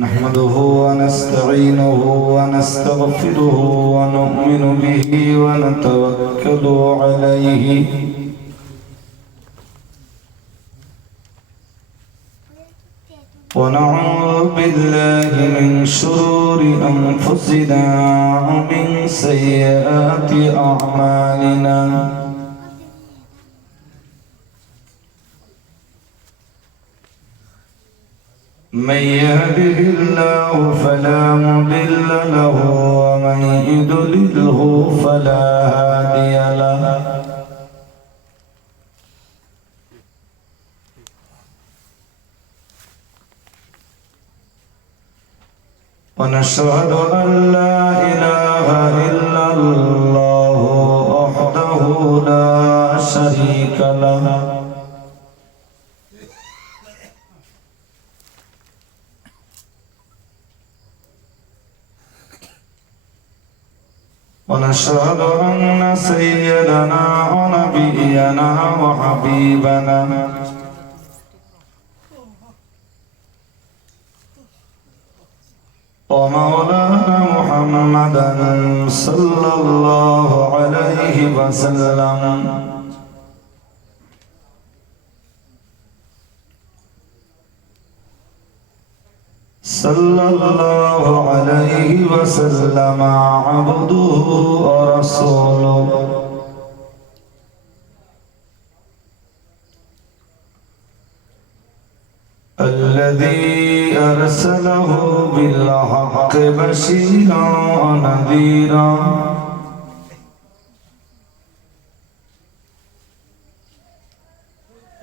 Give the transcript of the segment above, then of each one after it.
نحمده ونستعينه ونستغفره ونؤمن به ونتوكل عليه ونعوذ بالله من شرور أنفسنا ومن سيئات أعمالنا من يهده الله فلا مضل له ومن يضلله فلا هادي له ونشهد أن لا إله إلا الله وحده لا شريك له ونشهد أن سيدنا ونبينا وحبيبنا ومولانا محمدا صلى الله عليه وسلم صلى الله عليه وسلم عبده ورسوله الذي أرسله بالحق بشيرا ونذيرا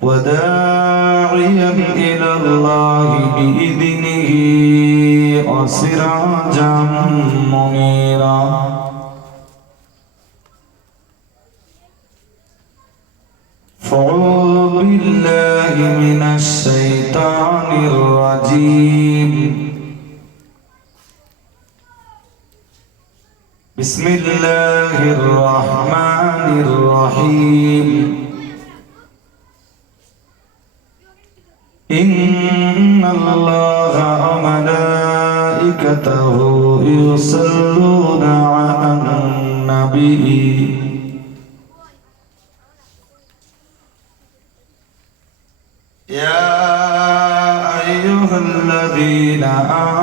وداعيا إلى الله بإذنه وسراجا منيرا فأعوذ بالله من الشيطان الرجيم بسم الله الرحمن الرحيم إن الله وملائكته يصلون على النبي يا أيها الذين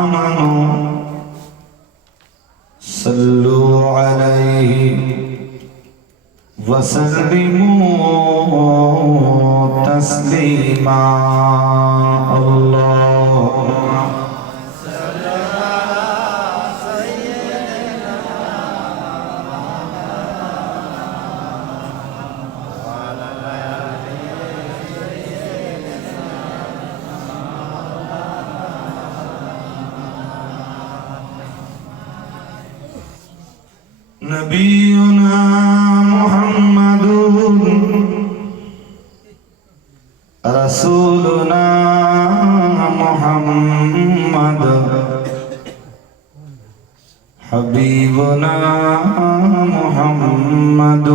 آمنوا صلوا عليه وسلموا تسليما اللهم صل على سيدنا وعلى آل نبينا محمد رسولنا محمد حبيبنا محمد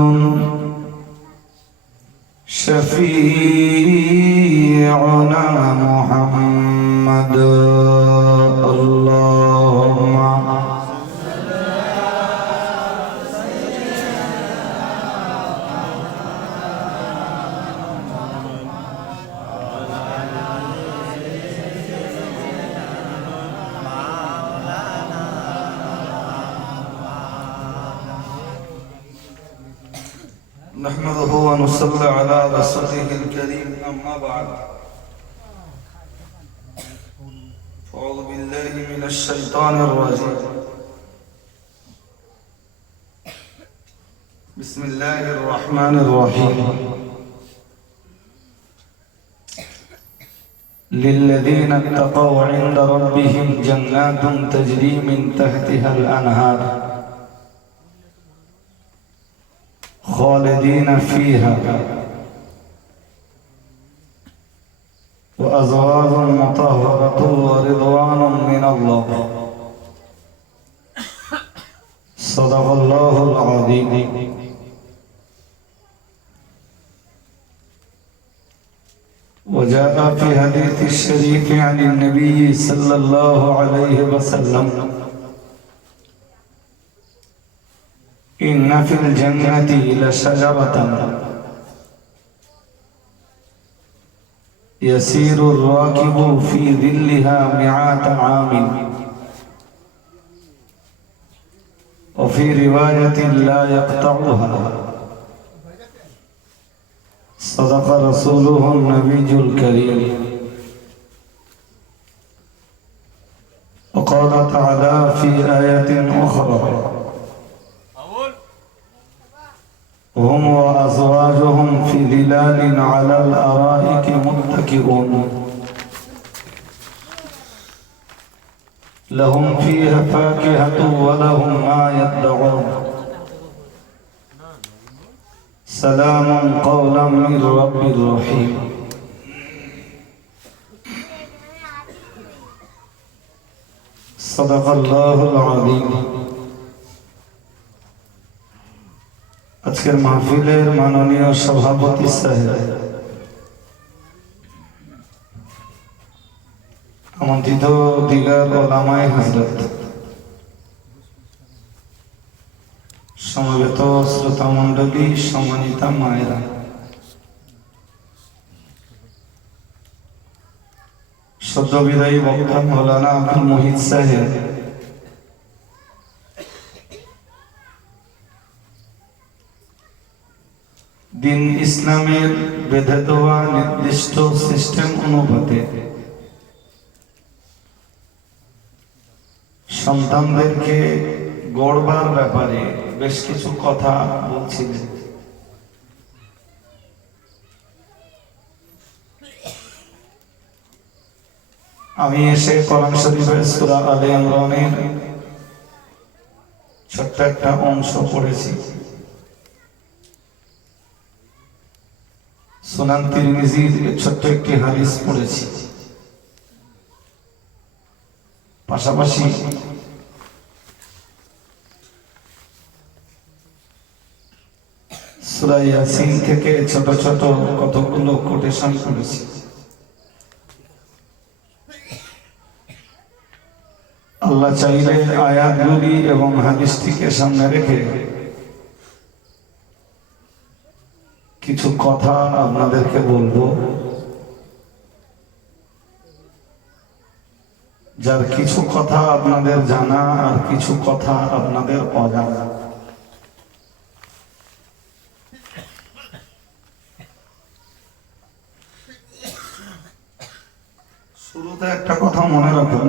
شفيعنا محمد اللهم نحمده ونصلي على رسوله الكريم أما بعد فأعوذ بالله من الشيطان الرجيم بسم الله الرحمن الرحيم للذين اتقوا عند ربهم جنات تجري من تحتها الأنهار خالدين فيها وأزواج مطهرة ورضوان من الله صدق الله العظيم وجاء في حديث الشريف عن النبي صلى الله عليه وسلم إن في الجنة لشجرة يسير الراكب في ظلها 100 عام وفي رواية لا يقطعها صدق رسوله النبي الكريم وقال تعالى في آية أخرى هم وأزواجهم في ظلال على الأرائك متكئون لهم فيها فاكهة ولهم ما يدعون سلام قولا من رب رحيم صدق الله العظيم আজকের মাহফিলের মাননীয় সভাপতি সাহেব, আমন্ত্রিত দিগার ওলামায়ে হযরত, সমবেত শ্রোতা মণ্ডলী, সম্মানিতা মায়েরা, সদ্য বিদায়ী বক্তা মৌলানা আব্দুল মুহিত সাহেব দিন ইসলামের বেঁধে দেওয়া নির্দিষ্ট সিস্টেম অনুপাতে সন্তানদেরকে গড়বার ব্যাপারে বেশ কিছু কথা বলছিলেন। আমি এসে কোরআন শরীফের সূরা আলে ইমরানের ছোট্ট একটা অংশ পড়েছি, সুনান তিরমিজির ছোট্ট একটি হাদিস পড়েছি, পাশাপাশি সূরা ইয়াসিন থেকে ছোট ছোট কতগুলো কোটেশন করেছি। আল্লাহ চাইলে আয়াতগুলি এবং হাদিসটিকে সামনে রেখে কিছু কথা আপনাদেরকে বলবো, যার কিছু কথা আপনাদের জানা আর কিছু কথা আপনাদের অজানা। শুরুতে একটা কথা মনে রাখুন,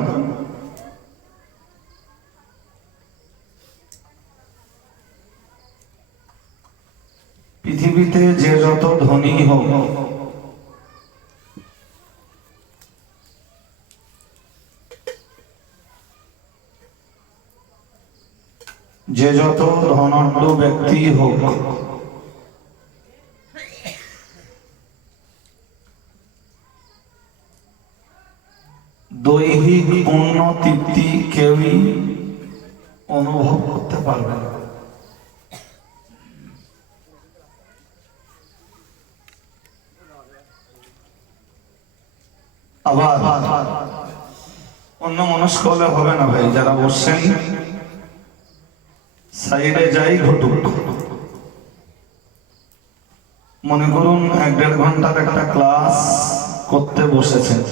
পৃথিবীতে যে যত ধনী হোক, যে যত ধনাঢ্য ব্যক্তি হোক, দৈহিক পূর্ণ তৃপ্তি কেউই অনুভব করতে পারবে না। আবার অন্য মনস্ক হলে হবে না ভাই, যারা বসছেন সাইডে যাই ঘটুক। মনে করুন 1-1.5 ঘন্টার একটা ক্লাস করতে বসেছেন,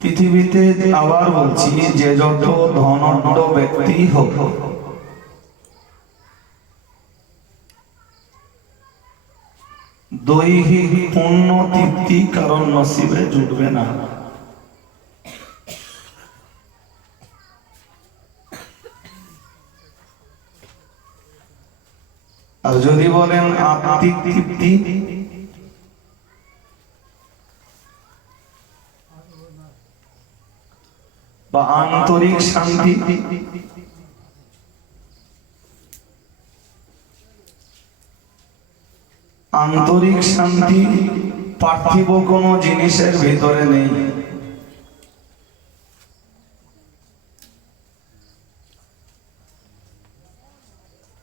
পৃথিবীতে আবার বলছি যে যত ধনাঢ্য ব্যক্তি হোক, দৈহিক পূর্ণ তৃপ্তি কারণ নসিবে জুটবে না। আর যদি বলেন আত্মিক তৃপ্তি, বা আন্তরিক শান্তি, আন্তরিক শান্তি পার্থিব কোনো জিনিসের ভিতরে নেই।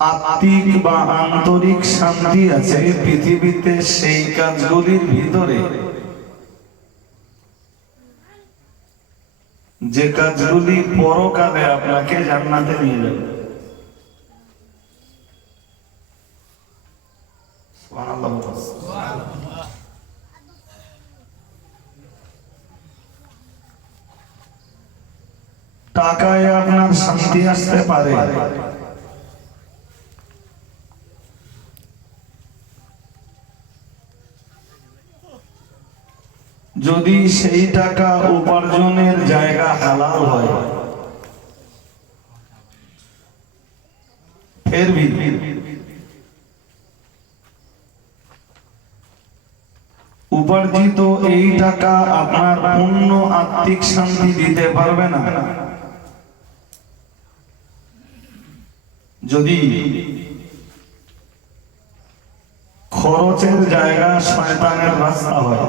আত্মিক বা আন্তরিক শান্তি আছে পৃথিবীতে, সেই কাজগুলির ভিতরে যে কাজগুলি পরকালে আপনাকে জান্নাতে নিয়ে যাবে। টাকায় আপনার শান্তি আসতে পারে, যদি সেই টাকা উপার্জনের জায়গা হালাল হয়। ফের भी উপার্জিত এই টাকা আপনার পূর্ণ আত্মিক শান্তি দিতে পারবে না যদি খরচের জায়গা শয়তানের রাস্তা হয়।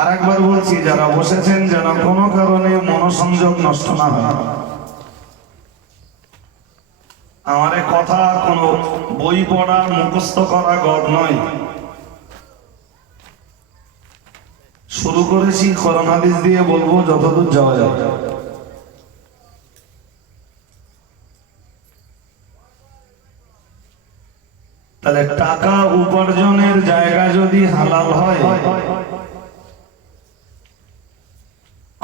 আরেকবার বলছি, যারা বসেছেন যেন কোনো কারণে মনোসংযোগ নষ্ট না হয়। আমার কথা কোনো বই পড়া মুখস্থ করা গদ নয়। শুরু করেছি কোরআন হাদিস দিয়ে, বলবো যতদূর যাওয়া যায়। তাহলে টাকা উপার্জনের জায়গা যদি হালাল হয়,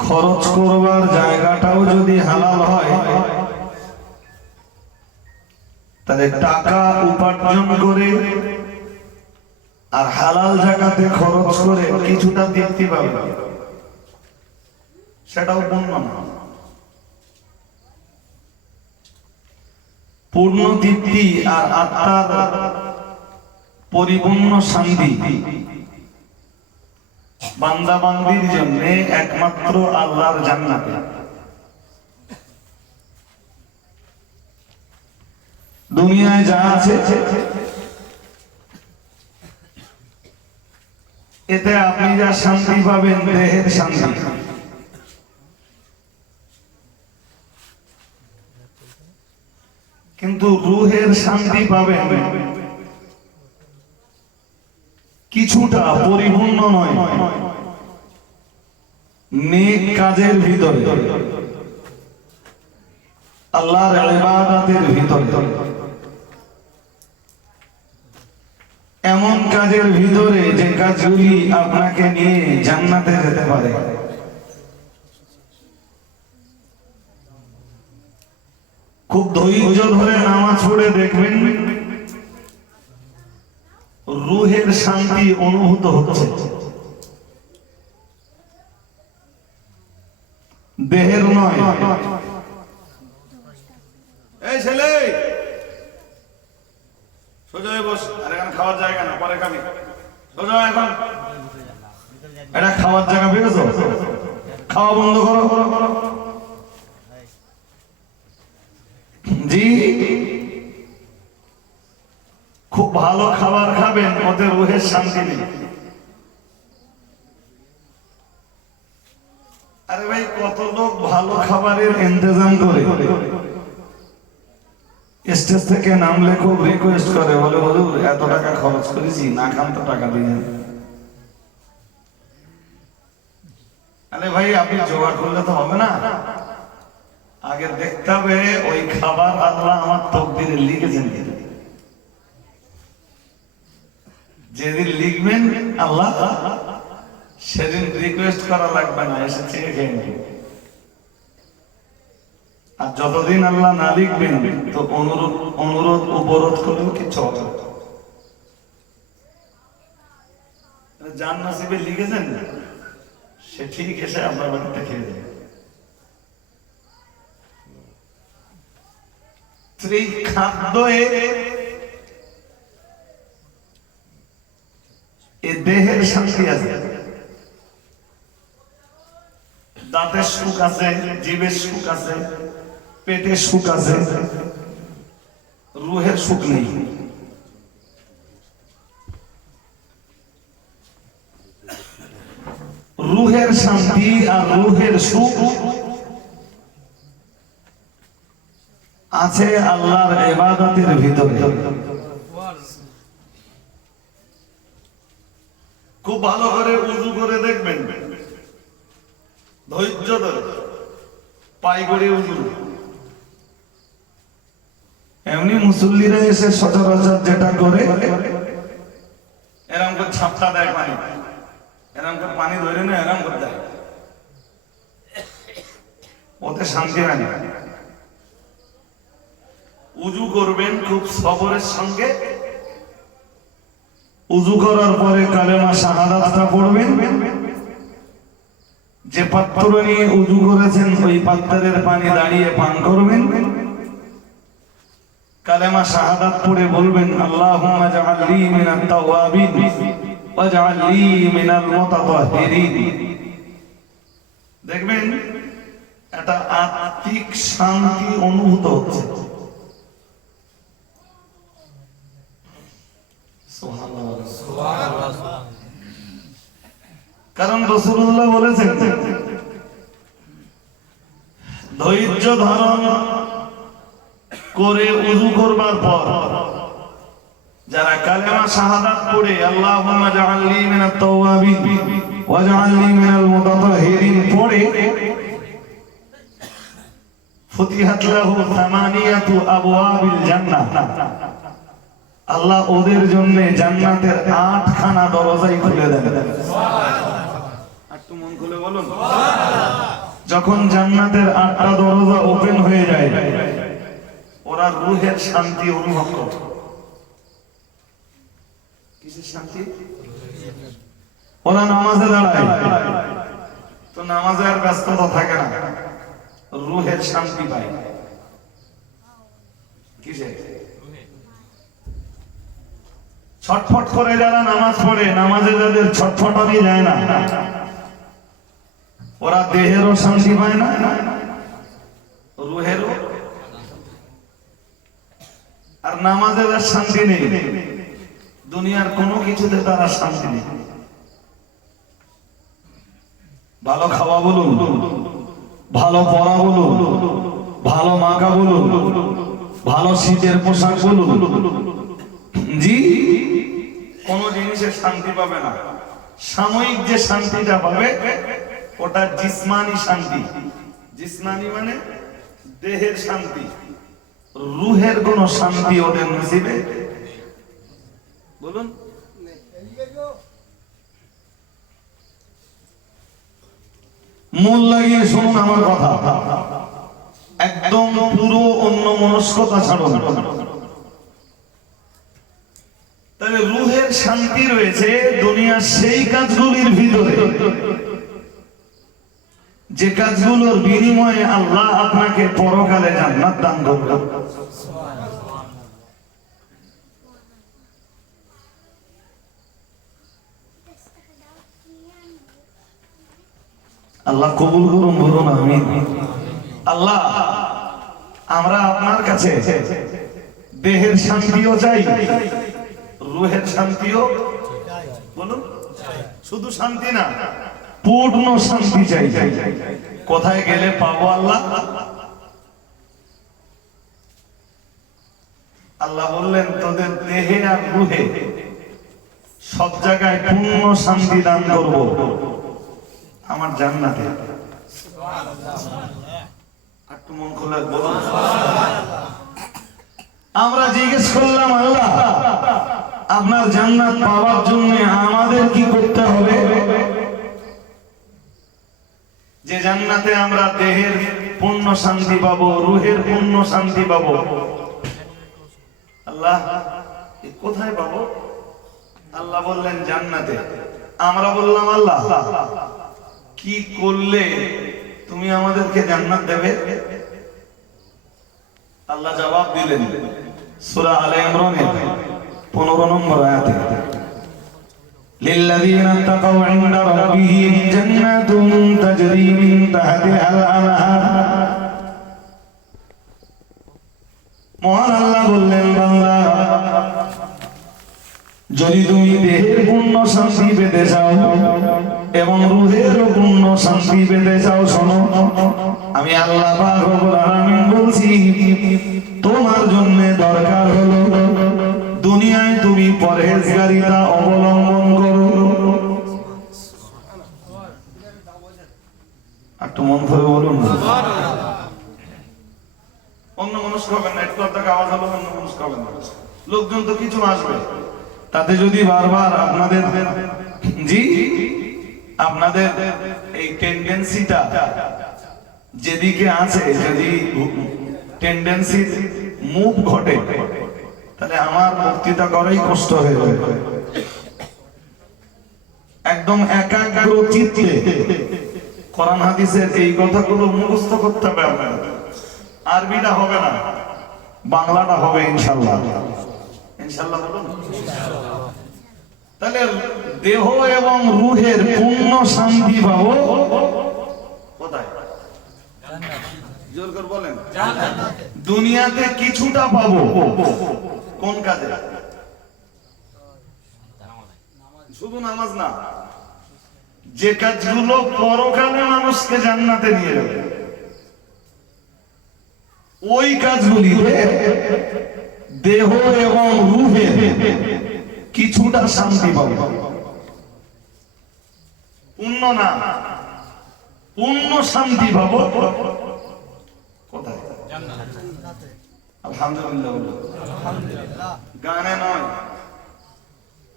খরচ করবার জায়গাটাও যদি হালাল হয়, তাহলে টাকা উপার্জন করে আর হালাল জায়গাতে খরচ করে কিছুটা তৃপ্তি পাবে, সেটাও পূর্ণ না। পূর্ণ তৃপ্তি আর আত্মার পরিপূর্ণ শান্তি বান্দা বান্দির জন্য একমাত্র আল্লাহর জান্নাতে। দুনিয়ায় যা আছে এতে আপনি যা শান্তি পাবেন দেহের শান্তি, কিন্তু রূহের শান্তি পাবেন কিছুটা, পরিপূর্ণ নয়, নেক কাজের ভিতরে, আল্লাহর ইবাদতের ভিতরে, এমন কাজের ভিতরে যে কাজগুলি আপনাকে নিয়ে জান্নাতে যেতে পারে। খুব ধৈর্য ধরে নামাজ পড়ে দেখবেন রূহের শান্তি অনুভূত হচ্ছে, দেহের নয়। এই ছেলে সোজা হয়ে বস, আর এখানে খাওয়ার জায়গা না, পরে খাবি। সোজা এখন এটা খাওয়ার জায়গা পেয়েছো, খাওয়া বন্ধ করো। জি, খুব ভালো খাবার খাবেন, ওদের রুহের শান্তি নেই। আরে ভাই, কত লোক ভালো খাবারের ইন্তজাম করে স্টেজ থেকে নামলে খুব রিকোয়েস্ট করে, বলে হুজুর এত টাকা খরচ করেছি, না খান তো টাকা দিয়ে। আরে ভাই, আপনি জোগাড় করলে তো হবে না, আগে দেখতে হবে ওই খাবার আল্লাহ আমার তকদিরে লিখেছেন কিনা। যেদিন লিখবেন আল্লাহ, সেদিন রিকোয়েস্ট করা লাগবে না, এসে চেয়ে খেয়ে নেবেন। আর যতদিন আল্লাহ না লিখবেন তো অনুরোধ উপরোধ করলেও কিচ্ছু হবে না। যার নসিবে লিখেছেন সে ঠিক এসে আপনার বাড়িতে খেয়ে যাবে। এই খাদ্য দেহের শান্তি আছে, দাঁতের সুখ আছে, জীবের সুখ আছে, পেটের সুখ আছে, রুহের সুখ নেই। রুহের শান্তি আর রুহের সুখ আছে আল্লাহর ইবাদতের ভিতরে। খুব ভালো করে উযু করে দেখবেন, ধৈর্য ধরে পায়ে করে উযু। এমনি মুসল্লিরা এসে সচরাচর যেটা করে এরকম করে ছাপটা দেয় পানি, এরকম করে পানি ধরে না এরকম করে দেয়, ওতে শান্তি হয় না। উযু করবেন খুব সবরের সঙ্গে। উযু করার পরে কালেমা শাহাদাতটা পড়বেন। যে পাত্র নিয়ে উযু করেছেন ওই পাত্রের পানি দাঁড়িয়ে পান করবেন। কালেমা শাহাদাত পড়ে বলবেন আল্লাহুম্মা জাআলনি মিনাত তাওয়াবিন ওয়াজআলনি মিনাল মুতাতাহহিরিন। দেখবেন এটা আত্মিক শান্তি অনুভূত হচ্ছে। কারণ রাসূলুল্লাহ বলেছেন ধৈর্য ধারণ করে উযু করবার পর যারা কালেমা শাহাদাত পড়ে আল্লাহুম্মা জাআলনি মিনাত তাওয়াবিন ওয়াজআলনি মিনাল মুতাতাহহিরিন পড়ে ফুতিহাত লাহু সামানিয়াতু আবওয়াবিল জান্নাহ, আল্লাহ ওদের জন্য জান্নাতের 8 খানা দরজাই খুলে দেন। একটু মন খুলে বলুন। যখন জান্নাতের 8টা দরজা ওপেন হয়ে যায় ওরা রূহের শান্তি অনুভব করে। কিসের শান্তি? ওরা নামাজে দাঁড়ায় তো নামাজে আর ব্যস্ততা থাকে না, রূহের শান্তি পায়। কিসে? ছটফট করে যারা নামাজ পড়ে, নামাজে যাদের ছটফটানি যায় না ওরা দেহেরও শান্তি পায় না, রূহেরও। আর নামাজে যার শান্তি নেই, দুনিয়ার কোনো কিছুতে তারা শান্তি নেই। ভালো খাওয়া বলুন, ভালো পড়া বলুন, ভালো মাখা বলুন, ভালো শীতের পোশাক বলুন, জি কোন জিনিসের শান্তি পাবে না। সাময়িক যে শান্তিটা পাবে ওটা জিসমানি শান্তি। জিসমানি মানে দেহের শান্তি, রূহের কোন শান্তি ওদের নসিবে বলুন। মূল লাগিয়ে শুনুন আমার কথা, একদম পুরো অন্য মনস্কতা ছাড়ুন। তাহলে রূহের শান্তি রয়েছে দুনিয়ার সেই কাজগুলির ভিতরে যে কাজগুলোর বিনিময়ে আল্লাহ আপনাকে পরকালে জান্নাত দান করবেন। আল্লাহ কবুল করুন, বলুন আমিন। আল্লাহ আমরা আপনার কাছে দেহের শান্তিও চাই, রূহের শান্তিও বলুন, শুধু শান্তি না পূর্ণ শান্তি চাই। কোথায় গেলে পাবো আল্লাহ? আল্লাহ বললেন তোদের দেহে আর রূহে সব জায়গায় পূর্ণ শান্তি দান করব আমার জান্নাতে। একটু মন খোলা বলুন। আমরা জিজ্ঞেস করলাম আল্লাহ আপনার জান্নাত পাওয়ার জন্য আমাদের কি করতে হবে? যে জান্নাতে আমরা দেহের পূর্ণ শান্তি পাবো, রূহের পূর্ণ শান্তি পাবো। আল্লাহ কোথায় পাবো? আল্লাহ বললেন জান্নাতে। আমরা বললাম আল্লাহ কি করলে তুমি আমাদেরকে জান্নাত দেবে? আল্লাহ জবাব দিলেন সূরা আলে ইমরানের 15 নম্বর আয়াতে, লিল্লাযীনা তাকাউ ইনদা রাব্বিহিম জান্নাতুন তাজরি মিন তাহতিহাল আনহার। মহান আল্লাহ বললেন বান্দা যদি তুমি দেহের পূর্ণ শান্তি পেতে চাও এবং রুহের পূর্ণ শান্তি পেতে চাও শোনো, আমি আল্লাহ পাক রব্বুল আলামিন বলছি তোমার জন্য দরকার হলো দুনিয়ায় তুমি পরহেজগারিতা অবলম্বন করো। একটু মন ধরে বলুন, অন্য মানুষ খাবেন না, একটু আপনাকে আওয়াজ হলো অন্য মানুষ খাবেন না। লোকজন তো কিছু আসবে, তাতে যদি বারবার আপনাদের জি আপনাদের এই টেন্ডেন্সিটা যেদিকে আছে, যদি টেন্ডেন্সি মুভ ঘটে, তাহলে আমার বক্তৃতা করাই কষ্ট হয়ে যাবে। একদম একাগ্র চিত্তে কোরআন হাদিসের এই কথাগুলো মুখস্থ করতে হবে আপনার। আরবিটা হবে না, বাংলাটা হবে ইনশাআল্লাহ। ইনশাআল্লাহ বলুন। তাহলে দেহ এবং রুহের পূর্ণ শান্তি পাবো কোথায়? জোর করে বলেন। দুনিয়াতে কিছুটা পাবো কোন কাজে? শুধু নামাজ না, যে কাজগুলো পরকালে মানুষকে জান্নাতে নিয়ে যাবে, ওই কাজগুলিতে দেহ এবং রুহে কিছুটা শান্তি পাবে। পূর্ণ না, পূর্ণ শান্তি পাবো কোথায়? আলহামদুলিল্লাহ। গানে নয়,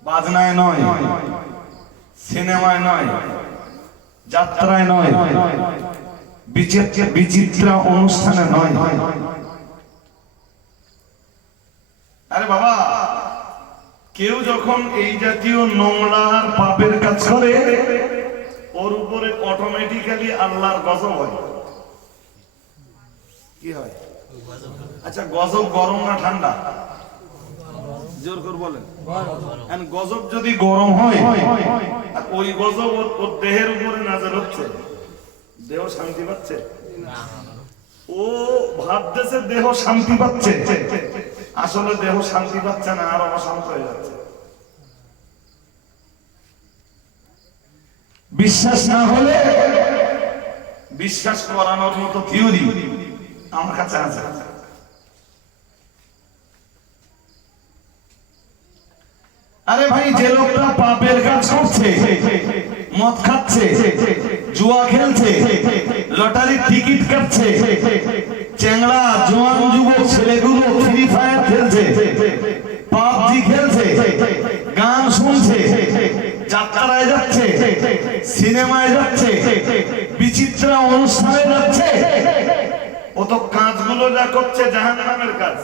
বাজনায় নয়, সিনেমায় নয়, যাত্রায় নয়, বিচিত্র অনুষ্ঠানে নয়। আরে বাবা, কেউ যখন এই জাতীয় নোংরা আর পাপের কাজ করে, ওর উপরে অটোমেটিক্যালি আল্লাহর গজব হয়। কি হয়? আচ্ছা, গজব গরম না ঠান্ডা? জোর করে বলেন। গজব যদি গরম হয়, আর ওই গজব ওর দেহের উপরে নাযিল হচ্ছে, দেহ শান্তি পাচ্ছে? ও ভাবতেছে দেহ শান্তি পাচ্ছে, আসলে দেহ শান্তি পাচ্ছে না, আর অশান্ত হয়ে যাচ্ছে। বিশ্বাস না হলে বিশ্বাস করানোর মতো থিওরি আমার কাছে আছে। আরে ভাই, যে লোকটা পাপের কাজ করছে, মদ খাচ্ছে, জুয়া খেলছে, লটারির টিকিট কাটছে, চেংড়া জোয়ান যুবক ছেলেগুলো ফ্রি ফায়ার খেলছে, পাবজি খেলছে, গান শুনছে, যাত্রায় যাচ্ছে, সিনেমায় যাচ্ছে, বিচিত্র অনুষ্ঠানে যাচ্ছে, ও তো কাজগুলো যা করছে জাহান্নামের কাজ।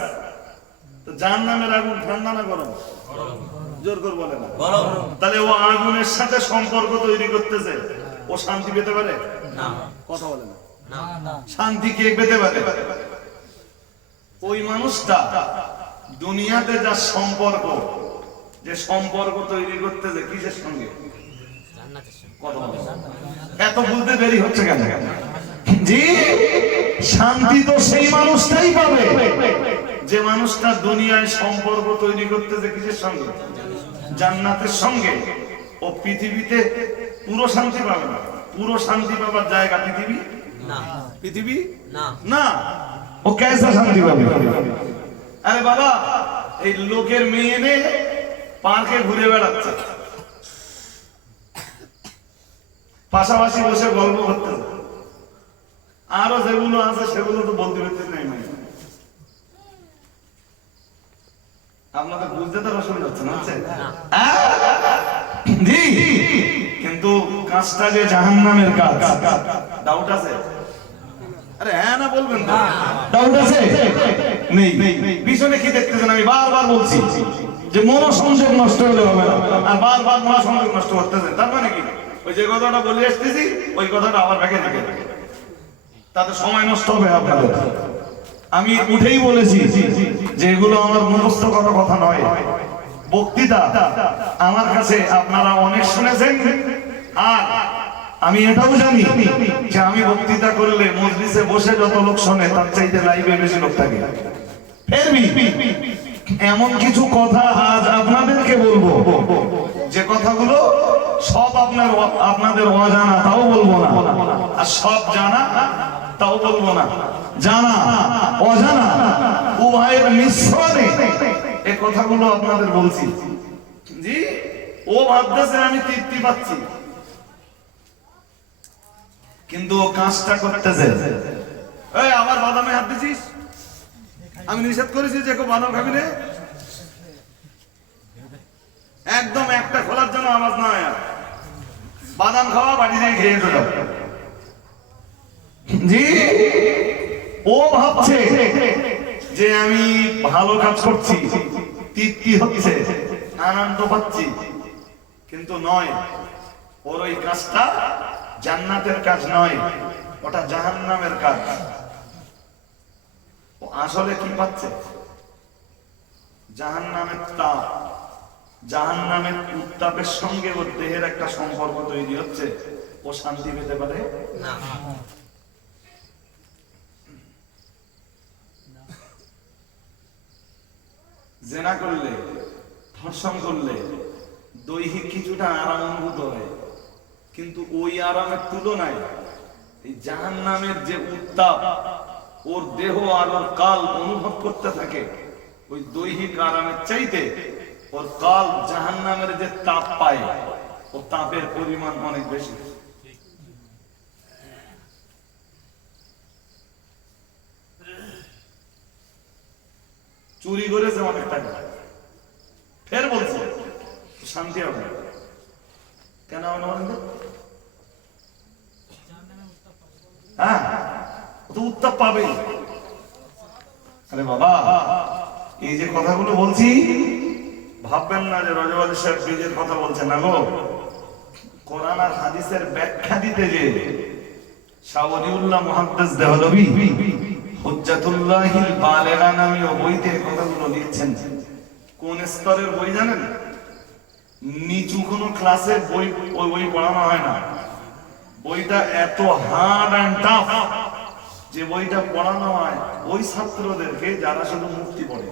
তো জাহান্নামের আগুন ঠান্ডা না গরম? জোর করে বলে না। তাহলে ও আগুনের সাথে সম্পর্ক তৈরি করতেছে, ও শান্তি পেতে পারে না? কথা বলে না। শান্তি কে পেতে পারে? ওই মানুষটা দুনিয়াতে যা সম্পর্ক, যে সম্পর্ক তৈরি করতেছে কিসের সঙ্গে? কথা বলে। এত বলতে দেরি হচ্ছে কেন? জি, শান্তি তো সেই মানুষটাই পাবে যে মানুষটা দুনিয়ায় সম্পর্ক তৈরি করতেছে কিসের সঙ্গে? জান্নাতের সঙ্গে। ও পৃথিবীতে পুরো শান্তি পাবে না। পুরো শান্তি পাবার জায়গা পৃথিবী না, পৃথিবী না। ও কেসা শান্তি পাবে? আরে বাবা, এই লোকের মেয়ে এনে পার্কে ঘুরে বেড়াচ্ছে, পাশাপাশি বসে গল্প করতেছে, আরো যেগুলো আছে সেগুলো তো বলতে পারতে নাই। আপনাদের বুঝতে তো অসুবিধা হচ্ছে না? জি, কিন্তু কাজটা যে জাহান্নামের কাজ, ডাউট আছে? আরে হ্যাঁ না বলবেন তো? ডাউট আছে? নেই। পিছনে কি দেখতেছেন? আমি বারবার বলছি যে মনোসংযোগ নষ্ট হলে হবে না, আর বারবার মনোসংযোগ নষ্ট করতেছেন। তার মানে কি? ওই যে কথাটা বলে আসতেছি, ওই কথাটা আবার ভেঙে দেখে, তাতে সময় নষ্ট হবে আপনাদের। আমি উঠেই বলেছি যে এগুলো আমার মুখস্থ করার কথা নয়, বক্তৃতা আমার কাছে আপনারা অনেক শুনেছেন। আর আমি এটাও জানি যে আমি বক্তৃতা করলে মজলিসে বসে যত লোক শোনে তার চাইতে লাইভে বেশি লোক থাকে। এমন কিছু কথা আজ আপনাদেরকে বলবো যে কথাগুলো সব আপনাদের অজানা তাও বলবো না, আর সব জানা তাও বলবো না। জানা অজানা উভয়ের মিশ্রণে এই কথাগুলো আপনাদের বলছি। জি, ও ভাবতেছে আমি তৃপ্তি পাচ্ছি, কিন্তু ও কাজটা করতেছে। এই আবার বাদামে হাত দিছিস, আমি নিষেধ করেছি যে বাদাম খাবি রে, একদম একটা খোলার জন্য আওয়াজ না হয়। বাদাম খাওয়া বাড়ি যেয়ে খেয়ে ফেল। জি, ও ভাবছে যে আমি ভালো কাজ করছি, তৃপ্তি হচ্ছে, আনন্দ পাচ্ছি, কিন্তু নয়। ওর ওই কাজটা জান্নাতের কাজ নয়, ওটা জাহান্নামের কাজ। ও আসলে কি পাচ্ছে? জাহান্নামের তাপ। জাহান্নামের উত্তাপের সঙ্গে ওর দেহের একটা সম্পর্ক তৈরি হচ্ছে, ও শান্তি পেতে পারে না। জেনা করলে, ধর্ষণ করলে দৈহিক কিছুটা আরাম অনুভূত হয়, কিন্তু ওই আরামের তুলনায় এই জাহান্নামের যে উত্তাপ ওর দেহ আর ওর কাল অনুভব করতে থাকে, ওই দৈহিক আরামের চাইতে ওর কাল জাহান্নামের যে তাপ পায়, ও তাপের পরিমাণ অনেক বেশি। চুরি করেছে অনেক টাকা, ফের বলছে শান্তি হবে কেন? হ্যাঁ, তো উত্তাপ পাবে। আরে বাবা, এই যে কথাগুলো বলছি, ভাববেন না যে রজবাদী সাহেব বীজের কথা বলছেন না গো। কোরআন আর হাদিসের ব্যাখ্যা দিতে যে শাহ ওলিউল্লাহ মুহাদ্দিস দেহলভী হুজ্জাতুল্লাহিল বালিগা নামীয় বইতে কথাগুলো লিখছেন। কোন স্তরের বই জানেন? নিচু কোনো ক্লাসের বই ওই বই পড়ানো হয় না। বইটা এত হার্ড এন্ড টাফ যে বইটা পড়ানো হয় ওই ছাত্রদেরকে যারা শুধু মুক্তি পড়ে।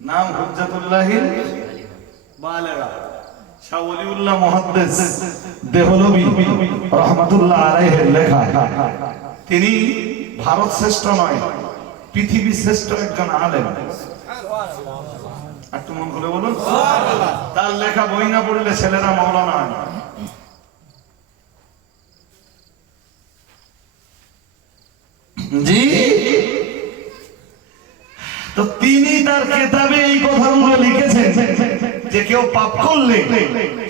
নাম হুজ্জাতুল্লাহিল বালিগা, শাহ ওলিউল্লাহ মুহাদ্দিস দেহলভী রাহমাতুল্লাহ আলাইহির লেখা। তিনি ভারত শ্রেষ্ঠ নয়, পৃথিবী শ্রেষ্ঠ একজন আলেম। একটু মন করে বলুন, তার লেখা বই না পড়লে ছেলেরা মাওলানা হয় না। জি, তো তিনি তার কিতাবে এই কথাগুলো লিখেছেন যে কেউ পাপ করলে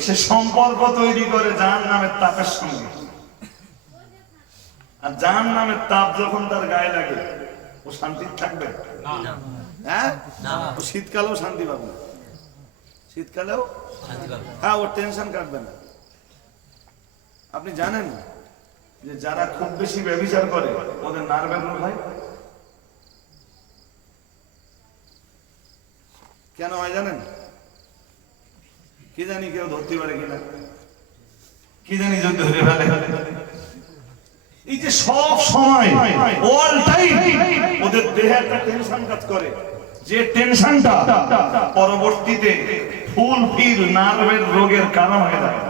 সে সম্পর্ক তৈরি করে জাহান্নামের তাপের সঙ্গে। আর জাহান্নামের তাপ যখন তার গায়ে লাগে, ও শান্তি থাকবে না। হ্যাঁ, ও শীতকালেও শান্তি পাবে না, শীতকালেও হ্যাঁ, ওর টেনশন কাটবে না। আপনি জানেন যে যারা খুব বেশি ব্যভিচার করে ওদের নার্ভের রোগ হয়? কেন হয় জানেন? কি জানি, কেউ ধরতে পারে কিনা, কি জানি, যদি ধরে ফেলে। এই যে সব সময় অল টাইম ওদের দেহে একটা টেনশন কাজ করে, যে টেনশনটা পরবর্তীতে ফুলফিল নার্ভের রোগের কারণ হয়ে যায়।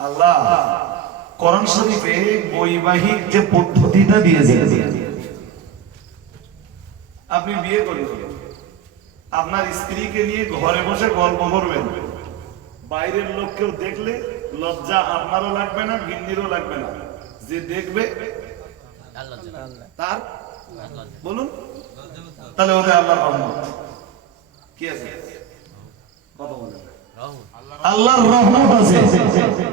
আল্লাহ কোরআন শরীফে বৈবাহিক যে পদ্ধতিটা দিয়েছে, আপনি বিয়ে করবেন, আপনার স্ত্রীকে নিয়ে ঘরে বসে গল্প করবেন, বাইরের লোক কেউ দেখলে লজ্জা আপনারও লাগবে না, গিন্নিরও লাগবে না। যে দেখবে তার বলুন, তাহলে ওদের আল্লাহর রহমত কি আছে? কথা বলেন, আল্লাহর রহমত আছে।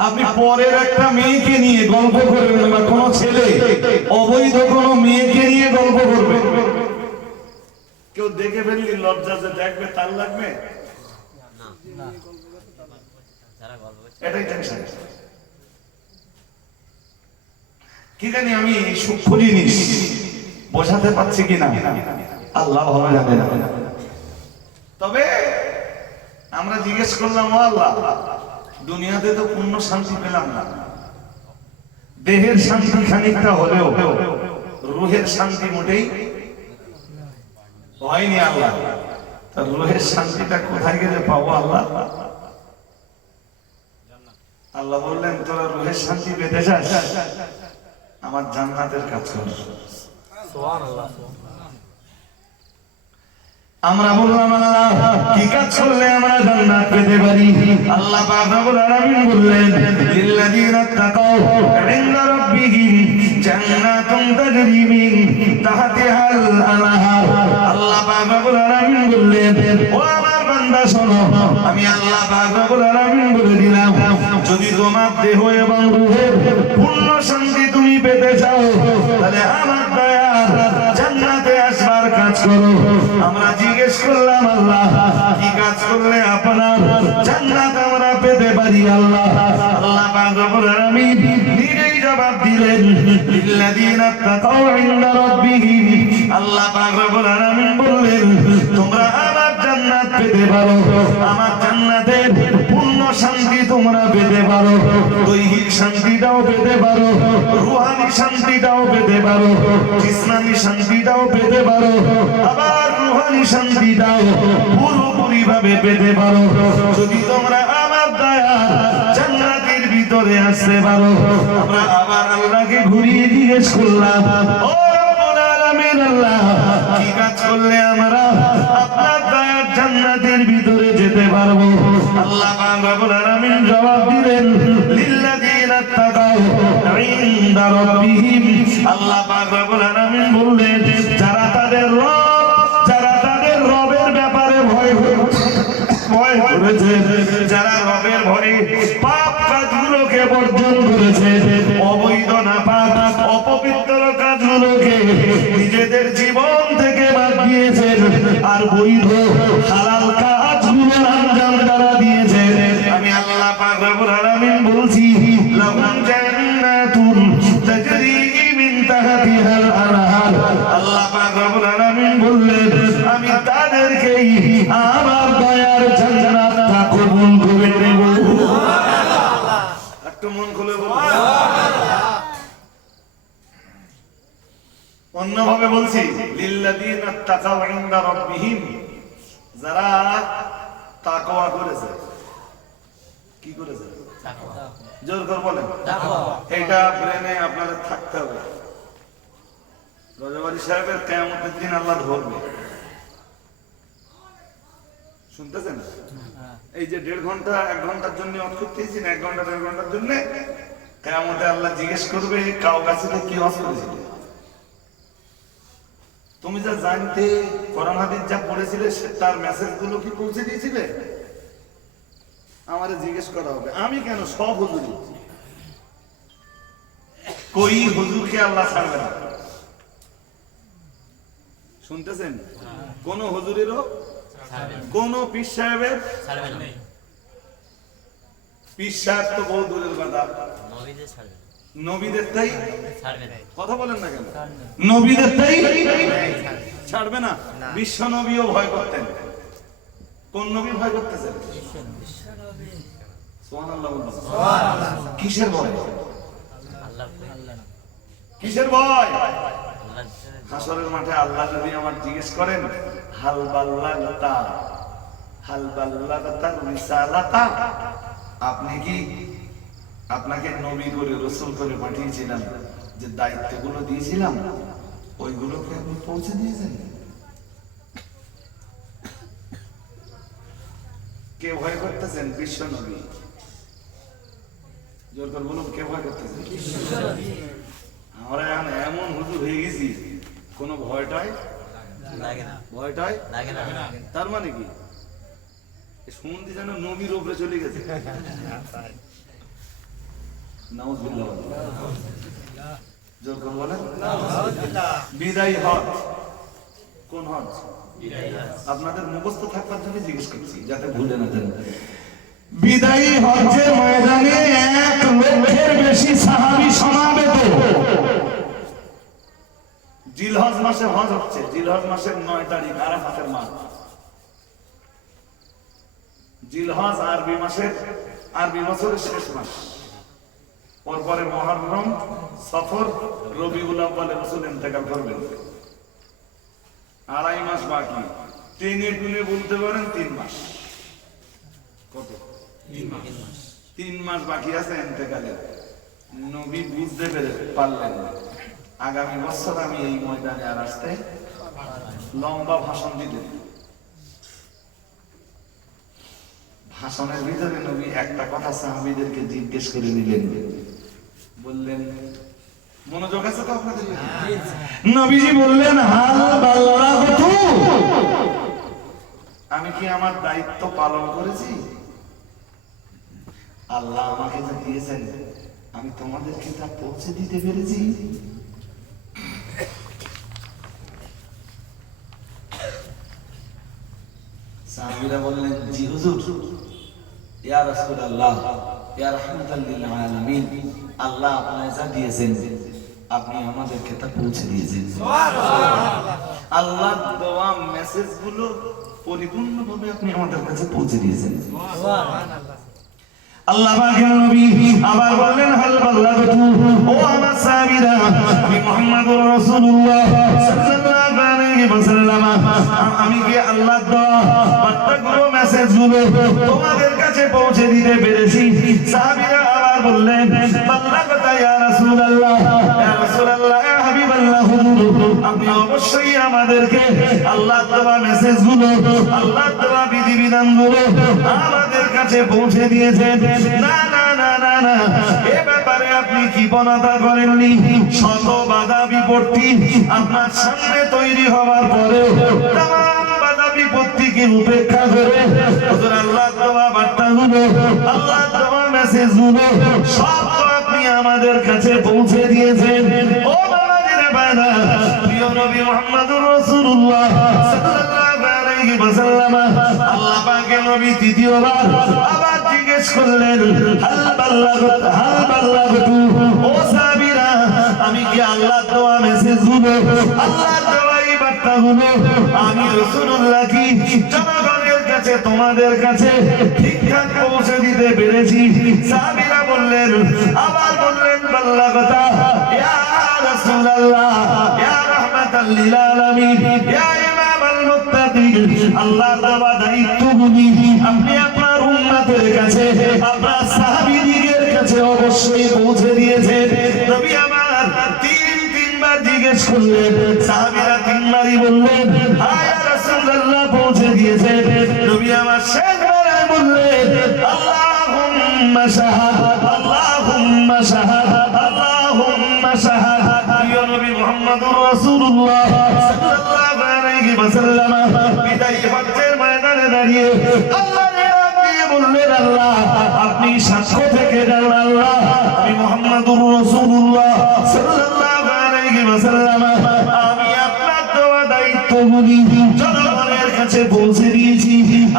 আপনি পরের একটা মেয়েকে নিয়ে গল্প করবেন, বা কোনো ছেলে অবৈধ কোনো মেয়েকে নিয়ে গল্প করবে, কেউ দেখে ফেললি লজ্জা যে দেখবে তার লাগবে, এটাই টেনশন। কি জানি আমি সূক্ষ্ম জিনিস বোঝাতে পারছি কিনা আল্লাহ ভালো জানেন। তবে আমরা জিজ্ঞেস করলাম, ও আল্লাহ, দুনিয়াতে তো পূর্ণ শান্তি পেলাম না, দেহের শান্তি খানিকটা হলেও রুহের শান্তি মোটেই হয়নি আল্লাহ, তার রুহের শান্তিটা কোথায় গেলে পাবো আল্লাহ? আল্লাহ বললেন তোরা রুহের শান্তি পেতে চাস, আমার জান্নাতের কাজ কর। আমরা বললাম আল্লাহ কি কাজ করলে আমরা জান্নাত পেতে পারি? আল্লাহ পাক রব্বুল আলামিন বললেন লিল্লাযীনা তাকাউ ইনদা রাব্বিহিম জান্নাতুন তাজরি মিন তাহতিহাল আনহার। আল্লাহ পাক রব্বুল আলামিন বললেন ও আমার বান্দা শোনো, আমি আল্লাহ পাক রব্বুল আলামিন বলে দিলাম যদি তোমার দেহ এবং রূহের পূর্ণ শান্তি তুমি পেতে চাও তাহলে আমার দয়ার জান্নাতে আসবার কাজ করো। আমরা জিজ্ঞেস করলাম আল্লাহ কি কাজ করলে আপনার জান্নাত আমরা পেতে পারি? আল্লাহ আল্লাহ পাক রব্বুল আলামিন নিজেই জবাব দিলেন লিল্লাযীনা তাকাউ ইনদা রাব্বিহিম। আল্লাহ পাক রব্বুল আলামিন বললেন তোমরা আমার জান্নাত পেতে পারো, আমার জান্নাতের পূর্ণ শান্তি তোমরা পেতে পারো, দৈহিক শান্তিটাও পেতে পারো, রূহানি শান্তিটাও পেতে পারো, জিসমানি শান্তিটাও পেতে পারো, আবার রূহানি শান্তিটাও পুরোপুরি ভাবে পেতে পারো যদি তোমরা আমার দয়া জান্নাতের ভিতরে আসতে পারো। আমরা আবার আল্লাহকে ঘুরিয়ে জিজ্ঞেস করলাম ও রব্বুল আলামিন আল্লাহ কি কাজ করলে আমরা আপনার দয়ার জান্নাতের ভিতরে যেতে পারবো? আল্লাহ পাক রব্বুল আলামিন জবাব দিলেন লিল্লাযীনা তাকাউ ইনদা রাব্বিহিম। আল্লাহ পাক রব্বুল আলামিন বললেন যারা তাদের রবের ব্যাপারে ভয় করেছে, যারা রবের ভয়ে পাপ কাজগুলোকে বর্জন করেছে, অবৈধ নাপাক অপবিত্র কাজগুলোকে নিজেদের জীবন থেকে বাদ দিয়েছেন আর বৈধ হালাল কাজগুলোর আঞ্জাম তারা দিয়েছে, আমি আল্লাহ পাক রব্বুল আলামিন বলছি লাহুম জান্নাতুন তাজরি মিন তাহতিহাল আনহার। আল্লাহ পাক রব্বুল আলামিন বললেন আমি তাদেরকেই আমার দয়ার জান্নাতটা কবুল করে নেব। একটু মন খুলে বলুন। অন্যভাবে বলছি লিল্লাযীনা তাকাউ ইনদা রাব্বিহিম, যারা তাকওয়া করেছে। কি করেছে? জোর করে বলেন। এটা ব্রেনে আপনাদের থাকতে হবে। রজবাড়ি সাহেবের কিয়ামতের দিন আল্লাহ ধরবে, শুনতেছেন? এই যে 1.5 ঘন্টা 1 ঘন্টার জন্য ওয়াজ করতেছি না, 1 ঘন্টা 1.5 ঘন্টার জন্য কিয়ামতে আল্লাহ জিজ্ঞেস করবে কাও কাছে কি ওয়াজ করেছিলে? তুমি যা জানতে কোরআন হাদিস যা পড়েছিলে তার মেসেজগুলো কি পৌঁছে দিয়েছিলে? আমারে জিজ্ঞেস করা হবে। আমি কেন, সব হুজুর। কই হুজুরকে আল্লাহ ছাড়বে না, শুনতেছেন? কোন হুজুরেরও কোন পীর সাহেবের পীর সাহেব তো বহু দূরের কথা, নবীদের তাই কথা বলেন না কেন? নবীদের তাই ছাড়বে না। বিশ্ব নবীও ভয় করতেন। কোন নবী ভয় করতেছেন? সুবহানাল্লাহ। কিসের ভয়? কিসের ভয়? হাসরের মাঠে আল্লাহ যদি আমার জিজ্ঞেস করেন হাল বাল্লাগতা রিসালাতা, আপনি কি আপনাকে নবী করে রাসূল করে পাঠিয়েছিলাম, যে দায়িত্বগুলো দিয়েছিলাম ওইগুলোকে আপনি পৌঁছে দিয়েছেন? কে ভয় করতেছেন? বিশ্ব নবী। জোর করে বলুন, কে ভয় করতেছেন? আমরা এখন এমন হুজুর হয়ে গেছি কোনো ভয়টাই লাগে না, ভয়টাই লাগে না। তার মানে কি শুনতে যেন নবীর উপরে চলে গেছে। নাউজুবিল্লাহ। জোর করে বলেন বিদায়ী হজ। কোন হজ? আপনাদের মুখস্থ থাকবার জন্য জিজ্ঞেস করছি যাতে ভুলে না যান। বিদায়ী হজ্জের ময়দানে 1 লক্ষের বেশি সাহাবী সমাবেত। জিলহজ মাসে হজ হচ্ছে, জিলহজ মাসের 9 তারিখ আরাফাতের মাস। জিলহজ আরবি বছরের শেষ মাস। পরে মুহররম, সফর, রবিউল আউয়ালে রাসূল ইন্তেকাল করবেন। 2.5 মাস বাকি, টেনে টুনে বলতে পারেন 3 মাস। কত? 3 মাস বাকি আছে ইন্তেকালের। নবী বুঝতে পারলেন আগামী বছর আমি এই ময়দানে আর আসতে লম্বা ভাষণ দিলেন। ভাষণের ভিতরে নবী একটা কথা সাহাবীদেরকে জিজ্ঞেস করে নিলেন, বললেন, মনোযোগ আছে তো আপনাদের? নবীজি বললেন, হাল বাল্লাগতু, আমি কি আমার দায়িত্ব পালন করেছি? আল্লাহ আমাকে যা দিয়েছেন আমি তোমাদেরকে তা পৌঁছে দিতে পেরেছি? সাহাবীরা বললেন, জি হুজুর, ইয়া রাসূলুল্লাহ, ইয়া রাহমাতাল লিল আলামিন, আল্লাহ আপনাকে যা দিয়েছেন আপনি আমাদেরকে তা পৌঁছে দিয়েছেন। সুবহানাল্লাহ। আল্লাহর দেওয়া মেসেজগুলো পরিপূর্ণভাবে আপনি আমাদের কাছে পৌঁছে দিয়েছেন। সুবহানাল্লাহ। আল্লাহ পাকের নবী আবার বললেন, হাল বাল্লাগতু, ও আমার সাহাবীরা, আমি মুহাম্মদুর রাসূলুল্লাহ সাল্লাল্লাহু আলাইহি ওয়াসাল্লাম, আমি কি আল্লাহর দেওয়া বার্তাগুলো মেসেজগুলো তোমাদের কাছে পৌঁছে দিতে পেরেছি? সাহাবীরা আবার বললেন, বাল্লাগতা ইয়া রাসূলুল্লাহ, ইয়া রাসূলুল্লাহ, ইয়া হাবিবাল্লাহ, আপনি অবশ্যই আমাদেরকে আল্লাহর দেওয়া মেসেজগুলো, আল্লাহর দেওয়া বিধিবিধানগুলো আমাদের কাছে পৌঁছে দিয়েছেন। না না না না না, এ ব্যাপারে আপনি কৃপণতা করেননি। শত বাধা বিপত্তি আপনার সামনে তৈরি হওয়ার পরেও তাম বাধা বিপত্তিকে উপেক্ষা করে হুজুর আল্লাহ দেওয়া বার্তাগুলো, আল্লাহ দেওয়া মেসেজগুলো সব আপনি আমাদের কাছে পৌঁছে দিয়েছেন। ও বাবাজিরা ভাইরা, প্রিয় নবী মুহাম্মদুর রাসূলুল্লাহ সাল্লাল্লাহু আলাইহি ওয়াসাল্লাম, আল্লাহ পাকের নবী দ্বিতীয়বার আবার জিজ্ঞেস করলেন, হাল বাল্লাগতু, হাল বাল্লাগতু, ও সাহাবীরা, আমি কি আল্লাহর দেওয়া মেসেজগুলো, আল্লাহর দেওয়া এই বার্তাগুলো আমি রাসূলুল্লাহ কি জনগণের কাছে, তোমাদের কাছে ঠিকঠাক পৌঁছে দিতে পেরেছি? সাহাবীরা বললেন, আবার বললেন, বাল্লাগতা ইয়া রাসূলুল্লাহ, ইয়া রাহমাতাল লিল আলামিন, ইয়া ইমামাল মুত্তাকিন, আল্লাহর দেওয়া দায়িত্বগুলি আপনি আপনার উম্মতের কাছে, আপনার সাহাবীদের কাছে অবশ্যই পৌঁছে দিয়েছেন। নবী আমার তিনবার জিজ্ঞেস করলেন, সাহাবীরা তিনবারই বললেন, হ্যাঁ ইয়া রাসূলুল্লাহ, পৌঁছে দিয়েছেন। নবী আমার শেষবারে বললেন, আল্লাহুম্মা শাহাদ, আল্লাহুম্মা শাহাদ, আল্লাহুম্মা শাহাদ। প্রিয় নবী মুহাম্মদুর রাসূলুল্লাহ সাল্লাল্লাহু আলাইহি ওয়াসাল্লাম বিদায়ী হজ্জের ময়দানে দাঁড়িয়ে আল্লাহর নাম দিয়ে বললেন, আল্লাহ আপনি সাক্ষ্য থেকে যান, আল্লাহ আমি মুহাম্মদুর রাসূলুল্লাহ সাল্লাল্লাহু আলাইহি ওয়াসাল্লাম, আমি আপনার দেওয়া দায়িত্বগুলি জনগণের কাছে পৌঁছে দিয়েছি,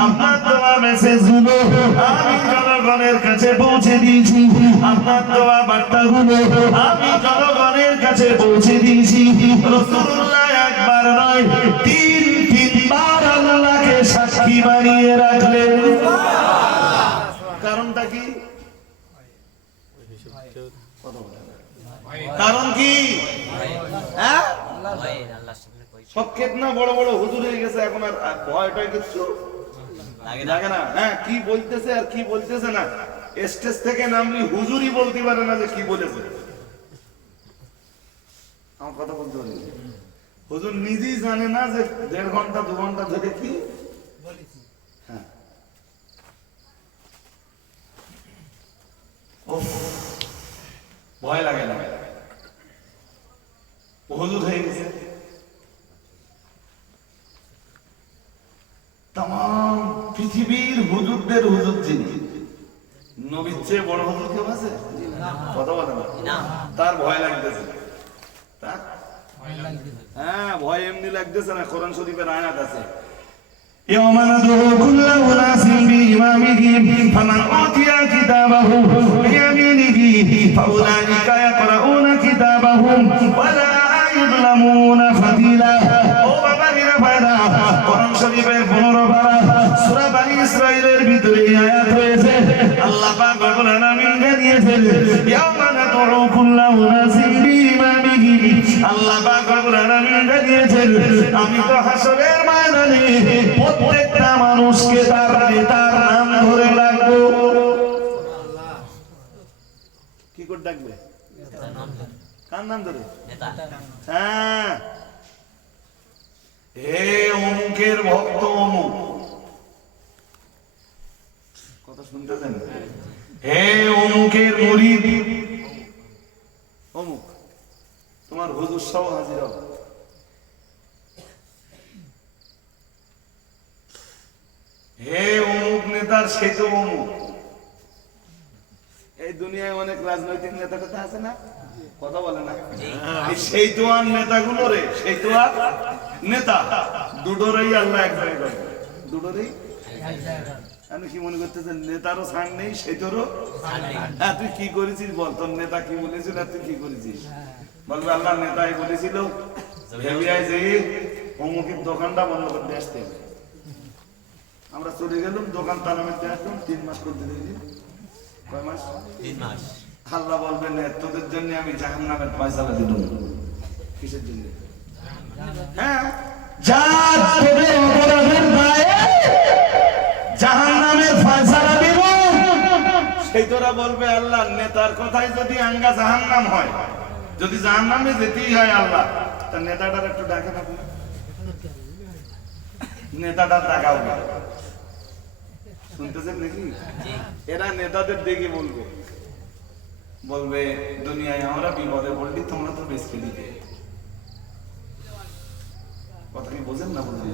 আপনার দেওয়া মেসেজগুলো আমি জনগণের কাছে পৌঁছে দিয়েছি, আপনার দেওয়া বার্তাগুলো আমি জনগণের কাছে পৌঁছে দিয়েছি। রাসূলুল্লাহ একবার নয়, তিনবার আল্লাহকে সাক্ষী বানিয়ে রাখলেন। কারণটা কি? কারণ কি? সব ক্ষেত্রে বড় বড় হুজুর হয়ে গেছে, এখন আর ভয়টা কিছু লাগে না। হ্যাঁ, কি বলতেছে আর কি বলতেছে না, স্টেজ থেকে নামলি হুজুরই বলতে পারে না যে কি বলেছে। আমার কথা বলতে পারি, হুজুর নিজেই জানে না যে 1.5 ঘন্টা 2 ঘন্টা ধরে কি বলেছি। হ্যাঁ, ভয় লাগে না, হুজুর হয়ে গেছে। তাম পৃথিবীর হুজুরদের হুজুর যিনি, নবীর চেয়ে বড় হুজুর কেউ আছে? কথা বলে না, তার ভয় লাগতেছে। তার হ্যাঁ, ভয় এমনি লাগতেছে না, কোরআন শরীফের আয়াত আছে, يوم ندعو كل أناس بإمامهم فمن أوتي كتابه بيمينه فأولئك يقرؤون كتابهم ولا يظلمون فتيلا। ও বাবাজিরা ভাইরা, কোরআন শরীফের 15 পারা সূরা বনী ইসরাঈলের ভিতরে আয়াত রয়েছে। আল্লাহ পাক রব্বুল আলামিন জানিয়েছেন, ইয়াওমা নাদউ কুল্লা উনাসিন বিইমামিহিম। আল্লাহ পাক রব্বুল আলামিন জানিয়েছেন, আমি তো হাসরের ময়দানে প্রত্যেকটা মানুষকে তার নেতার নাম ধরে ডাকবো। কি করে ডাকবে? কার নাম ধরে? হ্যাঁ, হে অমুকের ভক্ত অমুক, কথা শুনতেছেন? হে অমুকের মুরিদ অমুক, তোমার হুজুর সহ হাজির হও। হে অমুক নেতার সে তো অমুক। এই দুনিয়ায় অনেক রাজনৈতিক নেতা কথা আছে না, কথা বলে না? সেই তো আর নেতাগুলো রে, সেই তো আর নেতা দুটোরই আল্লাহ এক জায়গায় করে, দুটোরই। আমি কি মনে করতেছেন নেতারও ছাড় নেই, সেই তোরও? হ্যাঁ, তুই কি করেছিস বল, তোর নেতা কি বলেছিল আর তুই কি করেছিস? বলবে আল্লাহ নেতাই বলেছিল ভেবিয়ায় যে অমুকের দোকানটা বন্ধ করতে আসতে হবে। আমরা চলে গেলাম, দোকান তালা মেরতে আসলাম, 3 মাস করতে দিয়েছি। কয় মাস? 3 মাস। আল্লাহ বলবেন তোদের জন্য আমি জাহান্নামের ফয়সালা দিলাম। কিসের জন্য? হ্যাঁ, যা তোদের অপরাধের দায়ে জাহান্নামের ফয়সালা দিব। সেই তোরা বলবে আল্লাহ নেতার কথাই যদি আঙ্গা জাহান্নাম হয়, যদি জাহান্নামে যেতেই হয় আল্লাহ, তার নেতাটার একটু ডাকে না, নেতাটার ডাকাও না। শুনতেছেন নাকি? এরা নেতাদের দেখে বলবে, বলবে দুনিয়ায় আমরা বিপদে পড়লি তোমরা তো বেশি দিতে। কথা কি বোঝেন না? বুঝলি?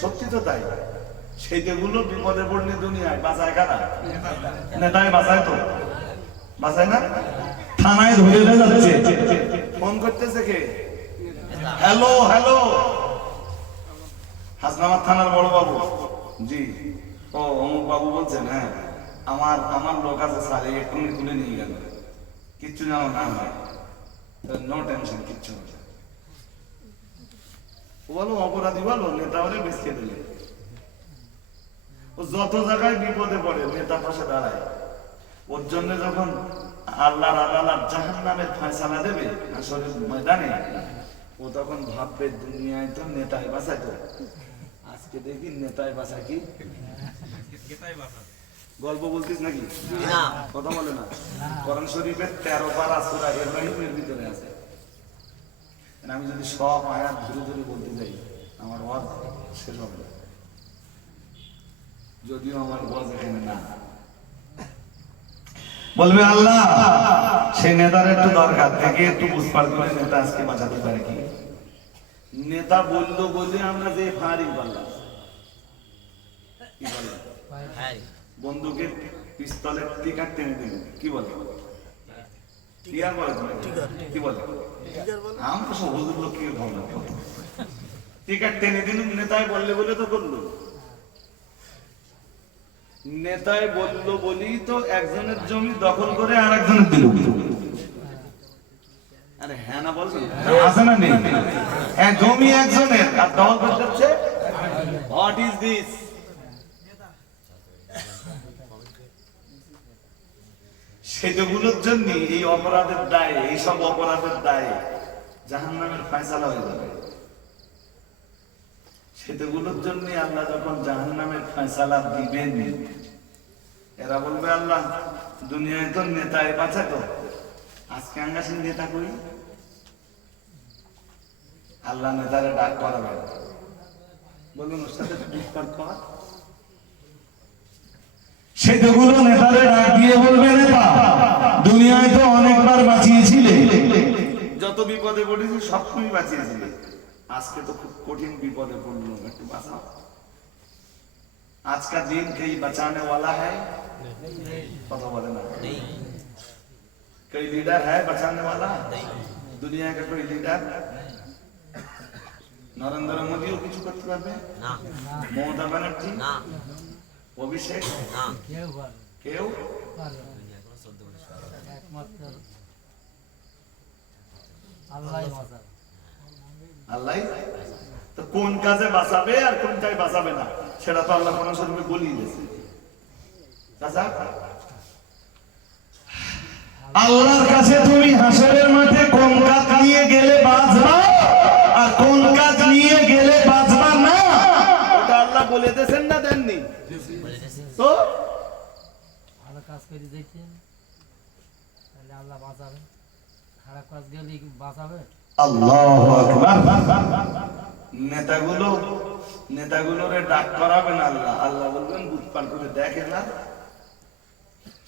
সত্যি তো তাই। সেইগুলো বিপদে পড়লি দুনিয়ায় বাঁচায় কারা? নেতায় বাঁচায় তো, বাঁচায় না? থানায় ধরে যাচ্ছে, ফোন করতেছে কে? হ্যালো হ্যালো, হাসনাবাদ থানার বড় বাবু। জি, ও অমুক বাবু বলছেন? হ্যাঁ, আমার লোক আছে স্যার, এক্ষুনি তুলে নিয়ে গেল, কিচ্ছু জানো না হয়, নো টেনশন, কিচ্ছু না। ও বলো অপরাধী বলো, নেতা হলে বেঁচে দিলে। ও যত জায়গায় বিপদে পড়ে নেতা পাশে দাঁড়ায়। ওর জন্য যখন আল্লাহর আদালত জাহান্নামের ফয়সালা দেবে হাসরের ময়দানে, ও তখন ভাববে দুনিয়ায় তো নেতায় বাঁচাইতো, আজকে দেখি নেতায় বাঁচা কি? গল্প বলতিস নাকি? কথা বলে না? কোরআন শরীফের 13 পারা সূরা ইব্রাহিমের ভিতরে আছে। আমি যদি সব আয়াত ধরে ধরে বলতে যাই আমার ওয়াজ শেষ হবে না, যদিও আমার ওয়াজ এখানে না। বলবে আল্লাহ সেই নেতার একটু দরকার, থেকে একটু বুঝপার করে নেতা আজকে বাঁচাতে পারে কি? নেতা বললো বলে আমরা যে ফায়ারিং করলাম, কি বলে বন্দুকের পিস্তলের টিকার টেনে দিল, কি বলে? টিকার বলে, কি বলে? আমি তো সব হুজুর লোক কি ভাবলাম, টিকার টেনে দিল। নেতায় বললে বলে তো করলো, নেতায় বললো বলি তো একজনের জমি দখল করে আর একজনের দিল। আরে হ্যাঁ না বলবেন? আছে না নেই? হ্যাঁ, জমি একজনের আর দখল করতে। What is this? সেগুলোর জন্য এই অপরাধের দায়ে, এইসব অপরাধের দায়ে জাহান্নামের ফয়সালা হয়ে যাবে। সেগুলোর জন্য আল্লাহ যখন জাহান্নামের ফয়সালা দিবেন, এরা বলবে আল্লাহ দুনিয়ায় তো নেতায় বাঁচাতো, আজকে আঙ্গাসী নেতা করি। আল্লাহ নেতারে ডাক করাবে, বলুন ওর সাথে ডিসকাস করা। সেগুলো নেতারে ডাক দিয়ে বলবে নেতা দুনিয়ায় তো অনেকবার বাঁচিয়েছিলে, যত বিপদে পড়েছি সব তুমি বাঁচিয়েছিলে, আজকে তো খুব কঠিন বিপদে পড়লো, একটু বাঁচাও। आज का दिन कहीं बचाने वाला है? पता बोले ना? कोई लीडर है बचाने वाला? दुनिया का कोई लीडर? नरेंद्र मोदी को कुछ करते पारबे? ममता बनर्जी? अभिषेक? क्यों? আল্লাহ তো কোন কাজে বাঁচাবে আর কোনটাই বাঁচাবে না সেটা তো আল্লাহ কোরআন শরীফে বলেই দিয়েছে। চাচা, আল্লাহর কাছে তুমি হাসরের মাঠে কোন কাজ নিয়ে গেলে বাঁচবা আর কোন কাজ নিয়ে গেলে কাজ করে যেতেন তাহলে আল্লাহ বাঁচাবে, খারাপ কাজ গেলে বাঁচাবে। আল্লাহু আকবার। নেতাগুলোরে ডাক করাবেন আল্লাহ, আল্লাহ বলবেন বুঝপান করে দেখে না,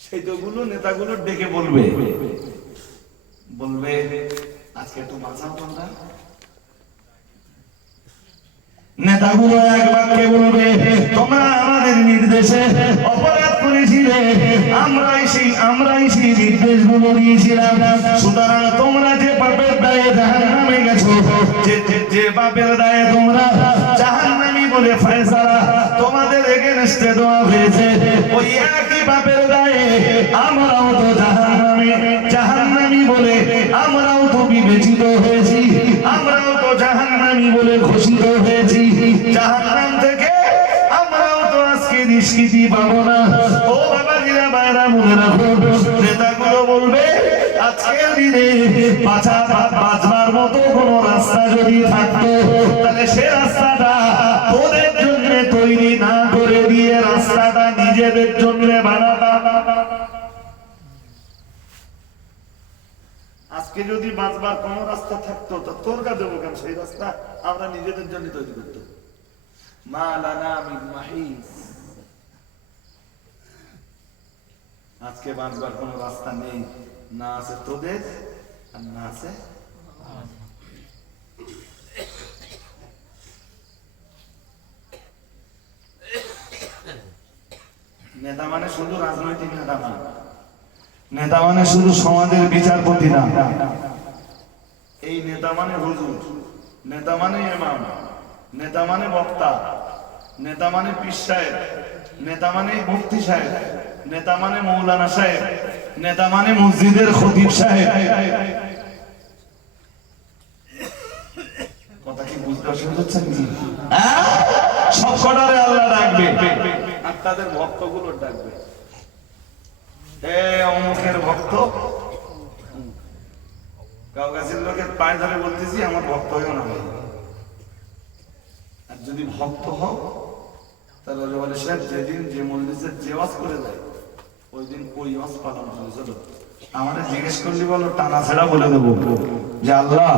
সেইগুলো নেতাগুলো ডেকে বলবে আজকে একটু বাঁচাও তোমরা। নেতাগুলো এক বাক্যে বলবে তোমরা আমাদের নির্দেশে অপরাধ করেছিলে, আমরাই সেই নির্দেশগুলো দিয়েছিলাম, সুতরাং তোমরা যে পাপের দায়ে জাহান্নামে গেছো, যে পাপের দায়ে তোমরা জাহান্নামী বলে ফয়সালা তোমাদের এগেনস্টে দেওয়া হয়েছে, ওই একই পাপের দায়ে আমরাও তো জাহান্নামী বলে আমরাও তো বিবেচিত হয়েছি, আমরাও তো জাহান্নামী বলে ঘোষিত হয়েছি, জাহান্নাম থেকে আমরাও তো আজকে নিষ্কৃতি পাবো না। ও বাবাজিরা ভাইরা মনে রাখো, নেতাগুলো বলবে আজকের দিনে বাঁচবার মতো কোন রাস্তা যদি থাকতো, তাহলে সে রাস্তাটা তোদের জন্য তৈরি না করে দিয়ে রাস্তাটা নিজেদের জন্য বানাতাম। আজকে যদি বাঁচবার কোন রাস্তা থাকতো তো তোর কাছে দেবো কেন, সেই রাস্তা আমরা নিজেদের জন্য তৈরি করতো। আজকে বাঁচবার কোন রাস্তা নেই, না আছে তোদের আর না আছে। নেতা মানে শুধু রাজনৈতিক নেতা না, নেতা মানে শুধু সমাজের বিচারপতি না, এই নেতা মানে হুজুর, নেতা মানে ইমাম, নেতা মানে বক্তা, নেতা মানে পীর সাহেব, নেতা মানে মুফতি সাহেব, নেতা মানে মৌলানা সাহেব, নেতা মানে মসজিদের খতিব সাহেব। কথা কি বুঝতে অসুবিধা হচ্ছে নাকি? সব কটারে আল্লাহ ডাকবে আর তাদের ভক্তগুলো ডাকবে, হে অমুকের ভক্ত। গাছের লোকের পায়ে ধরে বলতেছি আমার ভক্ত হইও না, আর যদি ভক্ত হও তাহলে বলে সাহেব যেদিন যে মজলিসে যে ওয়াজ করে যায় ওই দিন ওই ওয়াজ পালন করে চলো। আমাদের জিজ্ঞেস করলি বলো টানা ছেড়া বলে দেবো যে আল্লাহ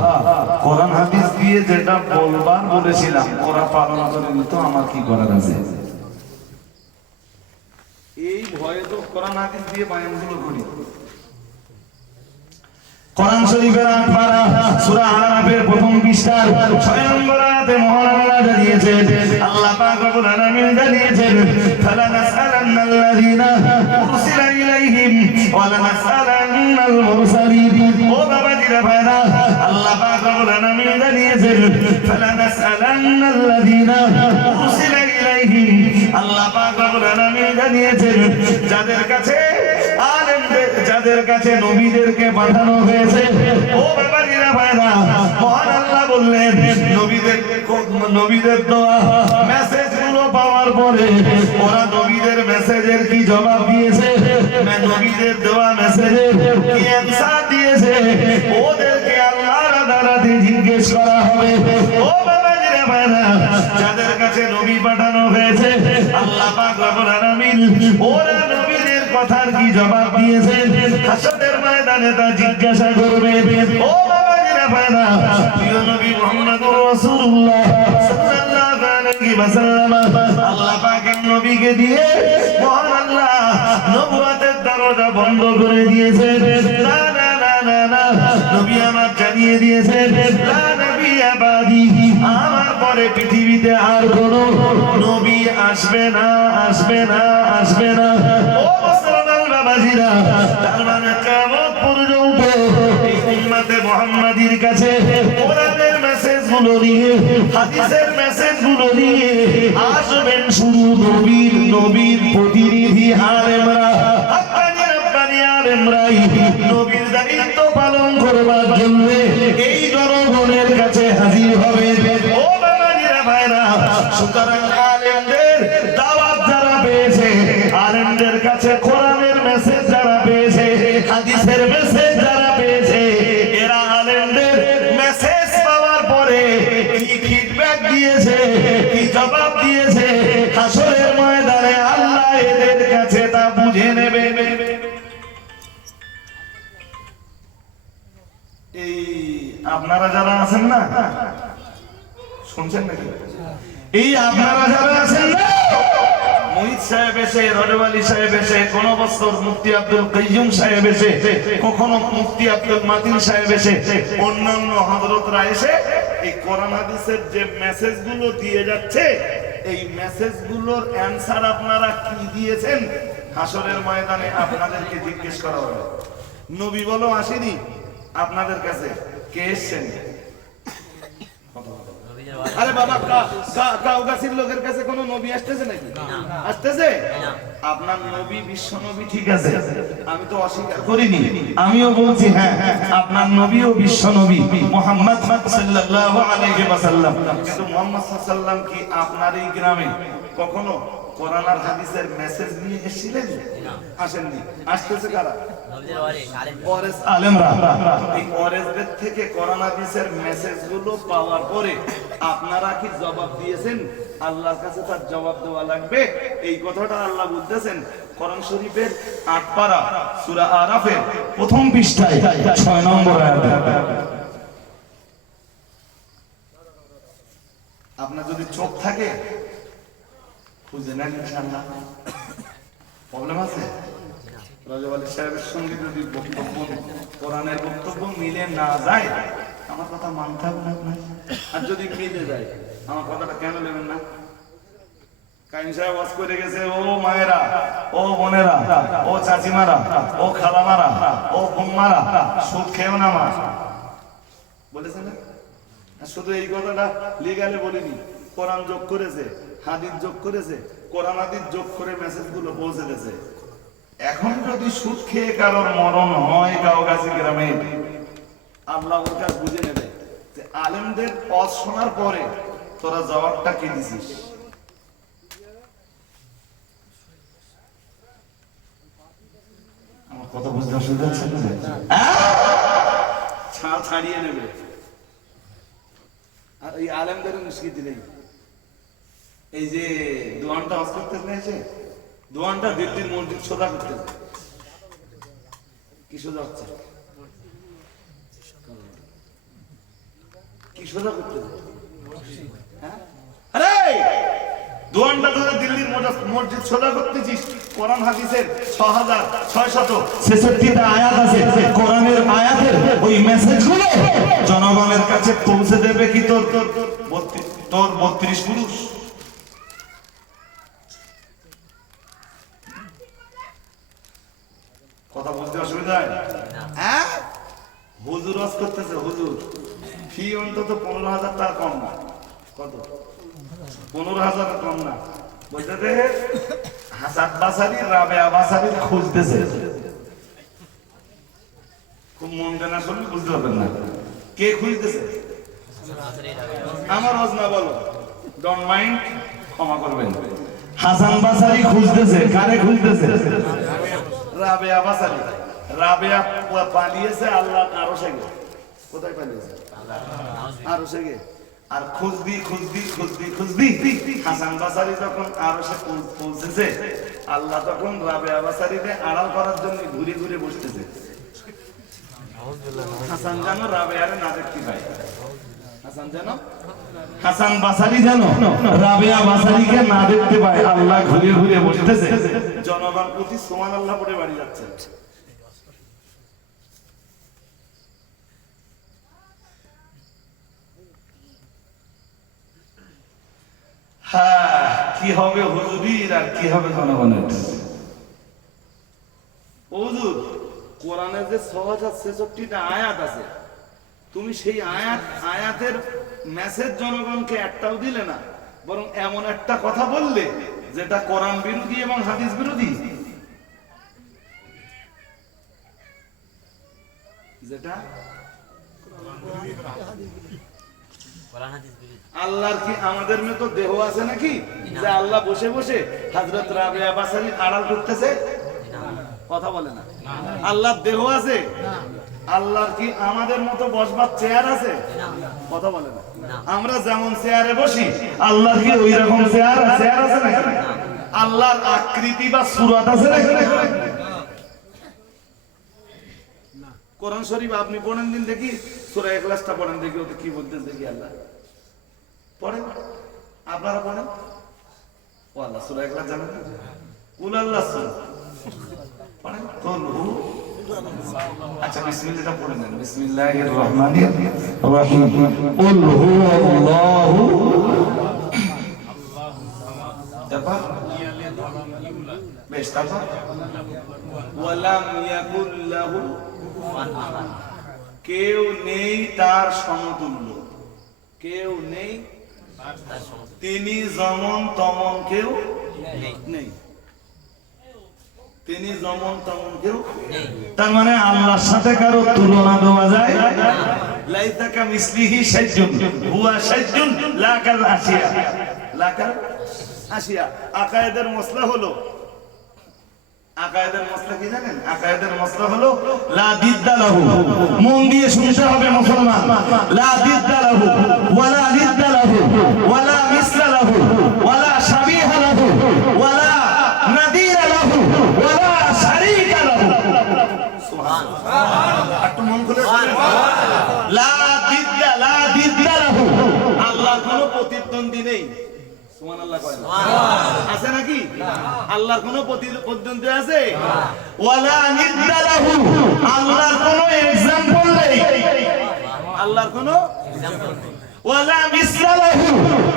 কোরআন হাদিস দিয়ে যেটা বলবার বলেছিলাম ওরা পালন করে নিত, আমার কি করার আছে? এই ভয়ে তো কোরআন হাদিস দিয়ে বায়ানগুলো করি। কোরআন শরীফের ৮ পারা সূরা আরাফের প্রথম পৃষ্ঠার ৬ নম্বর আয়াতে মহান আল্লাহ জানিয়েছেন, আল্লাহ পাক রব্বুল আলামিন জানিয়েছেন, ফালানাসআলান্নাল্লাযীনা উরসিলা ইলাইহিম ওয়া লানাসআলান্নাল মুরসালিন। ও বাবাজিরা ভাইরা, আল্লাহ পাক রব্বুল আলামিন জানিয়েছেন, ফালানাসআলান্নাল্লাযীনা উরসিলা ইলাইহিম। আল্লাহ পাক রব্বুল আলামিন জানিয়েছেন যাদের কাছে নবীদেরকে পাঠানো হয়েছে। ও বাবাজিরা ভাইরা, মহান আল্লাহ বললেন নবীদের দেওয়া মেসেজ গুলো পাওয়ার পরে ওরা নবীদের মেসেজের কি জবাব দিয়েছে, নবীদের দেওয়া মেসেজের কি অ্যানসার দিয়েছে, ওদেরকে আল্লাহর আদালতে জিজ্ঞেস করা হবে। ও বাবাজিরা ভাইরা, যাদের কাছে নবী পাঠানো হয়েছে আল্লাহ পাক রব্বুল আলামিন ওরা নবীদের কথার কি জবাব দিয়েছে হাসরের ময়দানে তা জিজ্ঞাসা করবে। ও বাবাজিরা ভাইরা, প্রিয় নবী মুহাম্মদুর রাসূলুল্লাহ সাল্লাল্লাহু আলাইহি ওয়াসাল্লাম আল্লাহ পাকের নবীকে দিয়ে মহান আল্লাহ নবুয়তের দরজা বন্ধ করে দিয়েছে। না না না না না, নবী আমার জানিয়ে দিয়েছে, লা নবিয়্যা বাদি, আমার পরে পৃথিবীতে আর কোনো নবী আসবে না, আসবে না, আসবে না। ও মুসলমান বাবাজিরা, তার মানে কিয়ামত পর্যন্ত এই উম্মতে মুহাম্মাদীর কাছে কোরআনের মেসেজগুলো নিয়ে, হাদিসের মেসেজগুলো নিয়ে আসবেন শুধু নবীর প্রতিনিধি আলেমরা, হাক্কানি রাব্বানি আলেমরাই নবীর দায়িত্ব পালন করবার জন্য এই জনগণের কাছে হাজির হবে। ও বাবাজিরা ভাইরা, সুতরাং আলেমদের দাওয়াত যারা পেয়েছে, আলেমদের কাছে কোরআনের মেসেজ যারা পেয়েছে, হাদিসের মেসেজ যারা পেয়েছে, এরা আলেমদের মেসেজ পাওয়ার পরে কি ফিডব্যাক দিয়েছে, কি জবাব দিয়েছে, হাসরের ময়দানে আল্লাহ এদের কাছে তা বুঝে নেবে। এই আপনারা যারা আছেন না, শুনছেন নাকি? এই আপনারা যারা আছেন না, মুহিত সাহেব এসে, রজব আলী সাহেব এসে, কোন বছর মুফতি আব্দুল কাইয়ুম সাহেব এসে, কখনো মুফতি আব্দুল মাতিন সাহেব এসে, অন্যান্য হযরতরা এসে এই কোরআন হাদিসের যে মেসেজগুলো দিয়ে যাচ্ছে, এই মেসেজগুলোর অ্যানসার আপনারা কি দিয়েছেন হাসরের ময়দানে আপনাদেরকে জিজ্ঞেস করা হবে। নবী বলো আসেনি আপনাদের কাছে, কে এসেছেন? আরে বাবা, কাউগাছির লোকের কাছে কোন নবী আসতেছে নাকি? আসতেছে? আপনার নবী বিশ্ব নবী ঠিক আছে, আমি তো অস্বীকার করিনি, আমিও বলছি হ্যাঁ আপনার নবীও বিশ্ব নবী মুহাম্মদ সাল্লাল্লাহু আলাইহি ওয়াসাল্লাম। কিন্তু মুহাম্মদ সাল্লাল্লাহু আলাইহি ওয়াসাল্লাম কি আপনার এই গ্রামে কখনো কোরআন আর হাদিসের মেসেজ নিয়ে এসেছিলেন? আসেননি। আসতেছে কারা? ওয়ারেস আলেমরা। এই ওয়ারেসদের থেকে কোরআন হাদিসের মেসেজগুলো পাওয়ার পরে আপনারা কি জবাব দিয়েছেন? আল্লাহর কাছে তার জবাব দেওয়া লাগবে। এই কথাটা আল্লাহ বলতেছেন কোরআন শরীফের ৮ পারা সূরা আরাফের প্রথম পৃষ্ঠায় ৬ নম্বর আয়াতে। আপনার যদি চোখ থাকে খুঁজে নেন ইনশাআল্লাহ। প্রবলেম আছে? রজব আলী সাহেবের সঙ্গে যদি বক্তব্য, কোরআনের বক্তব্য মিলে না যায়, আমার কথা মানতে হবে না আপনার। আর যদি মিলে যায়, আমার কথাটা কেন নেবেন না? কাইম সাহেব ওয়াজ করে গেছে, ও মায়েরা, ও বোনেরা, ও চাচিমারা, ও খালামারা, ও বোম্মারা, সুদ খেও না মা, বলেছে না? শুধু এই কথাটা লিগালে বলিনি, কোরআন যোগ করেছে, হাদিস যোগ করেছে, কোরআন হাদিস যোগ করে মেসেজগুলো পৌঁছে দিয়েছে। এখন যদি সুদ খেয়ে কারোর মরণ হয় কাউগাছি গ্রামে, আল্লাহ ওর কাছে বুঝে নেবে যে আলেমদের ওয়াজ শোনার পরে তোরা জবাবটা কি দিছিস। আমার কথা বুঝতে অসুবিধা হচ্ছে? ছাড় ছাড়িয়ে নেবে। আর এই আলেমদের মুশকিল নেই। এই যে দোয়ানটা ওয়াজ করতে নিয়েছে, দোয়ানটা দিল্লির মসজিদ সোজা করতে, কি সোজা হচ্ছে? কি সোজা করতে? আরে দোয়ানটা ধরে দিল্লির মসজিদ সোজা করতেছিস। কোরআন হাদিসের ৬৬৬৬টা আয়াত আছে, কোরআনের আয়াতের ওই মেসেজগুলো জনগণের কাছে পৌঁছে দেবে কি তোর ৩২ পুরুষ? কথা বুঝতে অসুবিধা হয়? হ্যাঁ, হুজুর ওয়াজ করতেছে, হুজুর ফি অন্তত ১৫,০০০ টাকা কম না। কত? ১৫,০০০ কম না। বলতে হাসান বাসারি, রাবেয়া বাসারি খুঁজতেছে। খুব মন জানা শুনলে বুঝতে পারবেন না কে খুঁজতেছে। আমার ওয়াজ না বলো, ডোন্ট মাইন্ড, ক্ষমা করবেন। হাসান বাসারি খুঁজতেছে। কারে খুঁজতেছে? রাবেয়া বাসারি। রাবেয়া পালিয়েছে আল্লাহর আরশে গিয়ে। কোথায় পালিয়েছে? আরশে গিয়ে। আর খুঁজবি হাসান বাসারি যখন আরশে পৌঁছেছে, আল্লাহ তখন রাবেয়া বাসারিকে আড়াল করার জন্য ঘুরে ঘুরে বসতেছে। হাসান যেন রাবেয়ারে না দেখতে পায়। হাসান বাসারি যেন রাবেয়া বাসারিকে না দেখতে পায়, আল্লাহ ঘুরে ঘুরে বসতেছে। জনগণ প্রতি সুবহানাল্লাহ পড়ে বাড়ি যাচ্ছে। হ্যাঁ, কি হবে হুজুরির আর কি হবে জনগণের? হুজুর, কোরআনে যে ৬৬৬টা আয়াত আছে, তুমি সেই আয়াতের মেসেজ জনগণকে একটাও দিলে না, বরং এমন একটা কথা বললে যেটা কোরআন বিরোধী এবং হাদিস বিরোধী। যেটা আল্লাহর কি আমাদের মতো দেহ আছে নাকি যে আল্লাহ বসে বসে হযরত রাবেয়া বাসারি আড়াল করতেছে? কথা বলে না। আল্লাহর দেহ আছে? আল্লাহর কি আমাদের মতো বসবার চেয়ার আছে? কথা বলে না। আমরা যেমন চেয়ারে বসি, আল্লাহর কি ওই রকম চেয়ার আছে নাকি? আল্লাহর আকৃতি বা সূরত আছে নাকি? কোরআন শরীফ আপনি পড়েন দিন দেখি, সূরা ইখলাসটা পড়েন দেখি, ওতে কি বলতেন দেখি। আল্লাহ পড়েন, আপনারা পড়েন। ও আল্লাহ, সূরা ইখলাস জানেন না? কুল আল্লাহ সূরা পড়েন। আচ্ছা বিসমিল্লাহটা পড়ে নেন। বিসমিল্লাহির রহমানির রহিম। কুল হুয়াল্লাহু, তারপর বেশ, তারপর ওয়ালাম ইয়াকুল লাহু, কেউ নেই তার সমতুল্য, কেউ নেই তিনি যেমন তেমন কেউ নেই, তিনি যেমন তেমন কেউ। তার মানে আল্লাহর সাথে কারো তুলনা দেওয়া যায় না। লাইসা কামিসলিহি শাইউন হুয়া শাইউন লা কাল আশিয়া, লা কাল আশিয়া। আকায়েদের মসলা হলো, আকায়েদের মসলা কি জানেন? আকায়েদের মসলা হলো লা দিদ্দা লাহু। মন দিয়ে শুনতে হবে মুসলমান। লা দিদ্দা লাহু ওয়ালা নিদ্দা লাহু ওয়ালা মিসলা লাহু ওয়ালা শাবিহা লাহু ওয়ালা নাদিরা লাহু ওয়ালা শারীকা লাহু। সুবহানাল্লাহ। একটু মন খুলে শুনুন। লা দিদ্দা, লা দিদ্দা লাহু, আল্লাহর কোনো প্রতিদ্বন্দ্বী নেই। সুবহানাল্লাহ কয় না? আছে নাকি? আল্লাহর কোনো প্রতিদ্বন্দ্বী আছে? ওয়ালা নিদ্দা লাহু, আল্লাহর কোনো एग्जांपल নেই, আল্লাহর কোনো ওয়ালা মিসলা লাহু,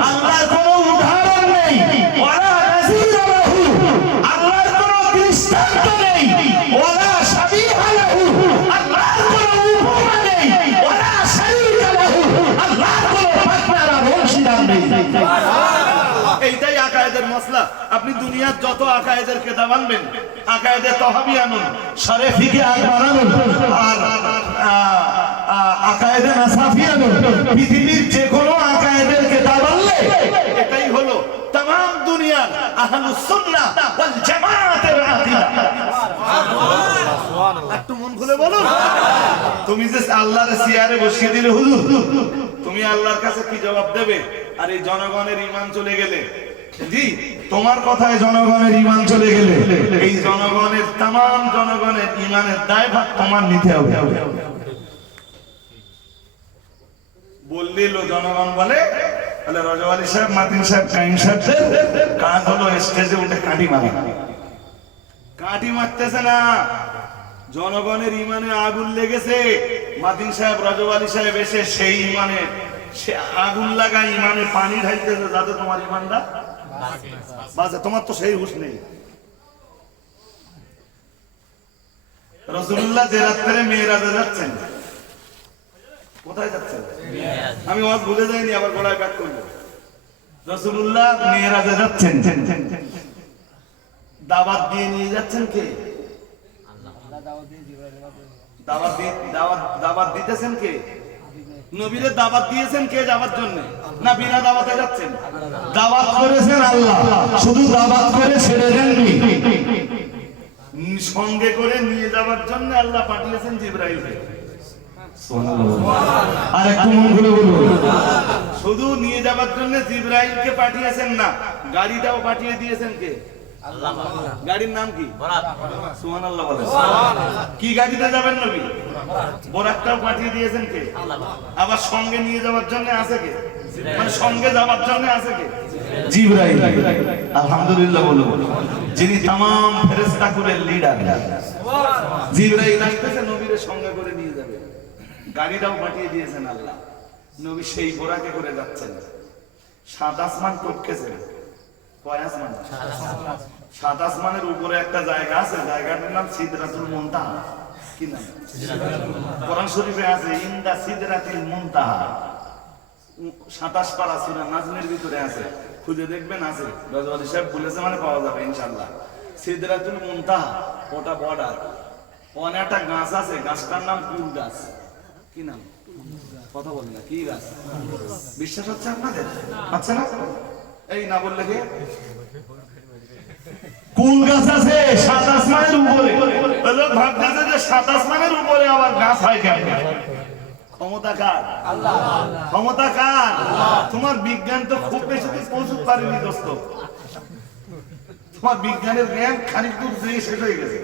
আল্লাহর কোনো উদাহরণ নেই, ওয়ালা নাযীরা লাহু, আল্লাহর কোনো দৃষ্টান্ত নেই, ওয়ালা শাবিহা লাহু, আল্লাহর কোনো উপমা নেই, ওয়ালা শারীকা লাহু, আল্লাহর কোনো পার্টনার আর অংশীদার নেই। এইটাই আকায়েদের মসলা। আপনি দুনিয়ার যত আকায়েদের কিতাব আনবেন, আকায়েদে তাহাবি আনুন, শরে ফিকে আকবার আনুন, আর আকায়েদে নাসাফি আনুন, পৃথিবীর যে কোনো আকায়েদের কিতাব আনলে এটাই হলো तमाम দুনিয়ার আহলুস সুন্নাহ ওয়াল জামাতের আকীদা। সুবহানাল্লাহ। একটু মন খুলে বলুন। তুমি যে আল্লাহর চেয়ারে বসিয়ে দিলে হুজুর, তুমি আল্লাহর কাছে কি জবাব দেবে? আর এই জনগণের ঈমান চলে গেলে, জি তোমার কথায় জনগণের ঈমান চলে গেলে, এই জনগণের तमाम জনগণের ঈমানের দায়ভার তোমার নিতে হবে। বললেই জনগণ বলে, তাহলে রজব আলী সাহেব, মাতিন সাহেব, কাইম সাহেবদের কাজ হলো স্টেজে উঠে কাঁটি মারা। কাঁটি মারতেছে না, জনগণের ঈমানে আগুন লেগেছে। মাতিন সাহেব, রজব আলী সাহেব এসে সেই ঈমানে সে আগুন লাগা ঈমানে পানি ঢালতেছে যাতে তোমার ঈমানটা বাঁচে। তোমার তো সেই হুঁশ নেই। রাসূলুল্লাহ যে রাত্রে মেরাজে যাচ্ছেন, কোথায় যাচ্ছেন? আমি ওয়াজ ভুলে যাইনি, আবার গলায় ব্যাক করব। রাসূলুল্লাহ মেরাজে যাচ্ছেন, দাওয়াত দিয়ে নিয়ে যাচ্ছেন কে? দাওয়াত দিতেছেন কে? নবীরে দাওয়াত দিয়েছেন কে যাওয়ার জন্য? না বিনা দাওয়াতে যাচ্ছেন? দাওয়াত করেছেন আল্লাহ, শুধু দাওয়াত করে ছেড়ে দেননি, সঙ্গে করে নিয়ে যাওয়ার জন্য আল্লাহ পাঠিয়েছেন জিবরাইলকে। আর একটু মন খুলে বলুন, শুধু নিয়ে যাওয়ার জন্য জিবরাইলকে পাঠিয়েছেন না, গাড়িটাও পাঠিয়ে দিয়েছেন কে? আল্লাহ। গাড়ির নাম কি? বরাক। সুবহানাল্লাহ বলেন। কি গাড়িতে যাবেন নবী? বরাকটাও পাঠিয়ে দিয়েছেন কে? আল্লাহ। আবার সঙ্গে নিয়ে যাওয়ার জন্য আছে কে? মানে সঙ্গে যাওয়ার জন্য আছে কে? জিবরাইল। আলহামদুলিল্লাহ বলুন, যিনি तमाम ফেরেশতা কুলের লিডার। জিবরাইল আসতেছে নবীরে সঙ্গে করে নিয়ে যাবে, গাড়িটাও পাঠিয়ে দিয়েছেন আল্লাহ। নবী সেই বোরাকে করে যাচ্ছেন। সাত আসমান টপকেছেন। কয় আসমান? সাত আসমানের উপরে একটা জায়গা আছে, জায়গাটার নাম সিদরাতুল মুনতাহা। কি নাম? কোরআন শরীফে আছে ইনদা সিদরাতিল মুনতাহা। 27 পারা সূরা নাজমের ভিতরে আছে, খুঁজে দেখবেন আছে। রজব আলী সাহেব বলেছে মানে পাওয়া যাবে ইনশাআল্লাহ। সিদরাতুল মুনতাহা ওটা বর্ডার। ওখানে একটা গাছ আছে, গাছটার নাম কুল গাছ। কি নাম? কথা বলেন না, কি গাছ? বিশ্বাস হচ্ছে আপনাদের? আচ্ছা না? এই না বললে কি? কুল গাছ আছে 7 আসমানের উপরে। লোক ভাবতেছে যে 7 আসমানের উপরে আবার গাছ হয় কেন? ক্ষমতা কার? আল্লাহ। ক্ষমতা কার? আল্লাহ। তোমার বিজ্ঞান তো খুব বেশি দূর পৌঁছতে পারেনি দোস্ত। তোমার বিজ্ঞানের জ্ঞান খানিক দূর যেয়ে শেষ হয়ে গেছে।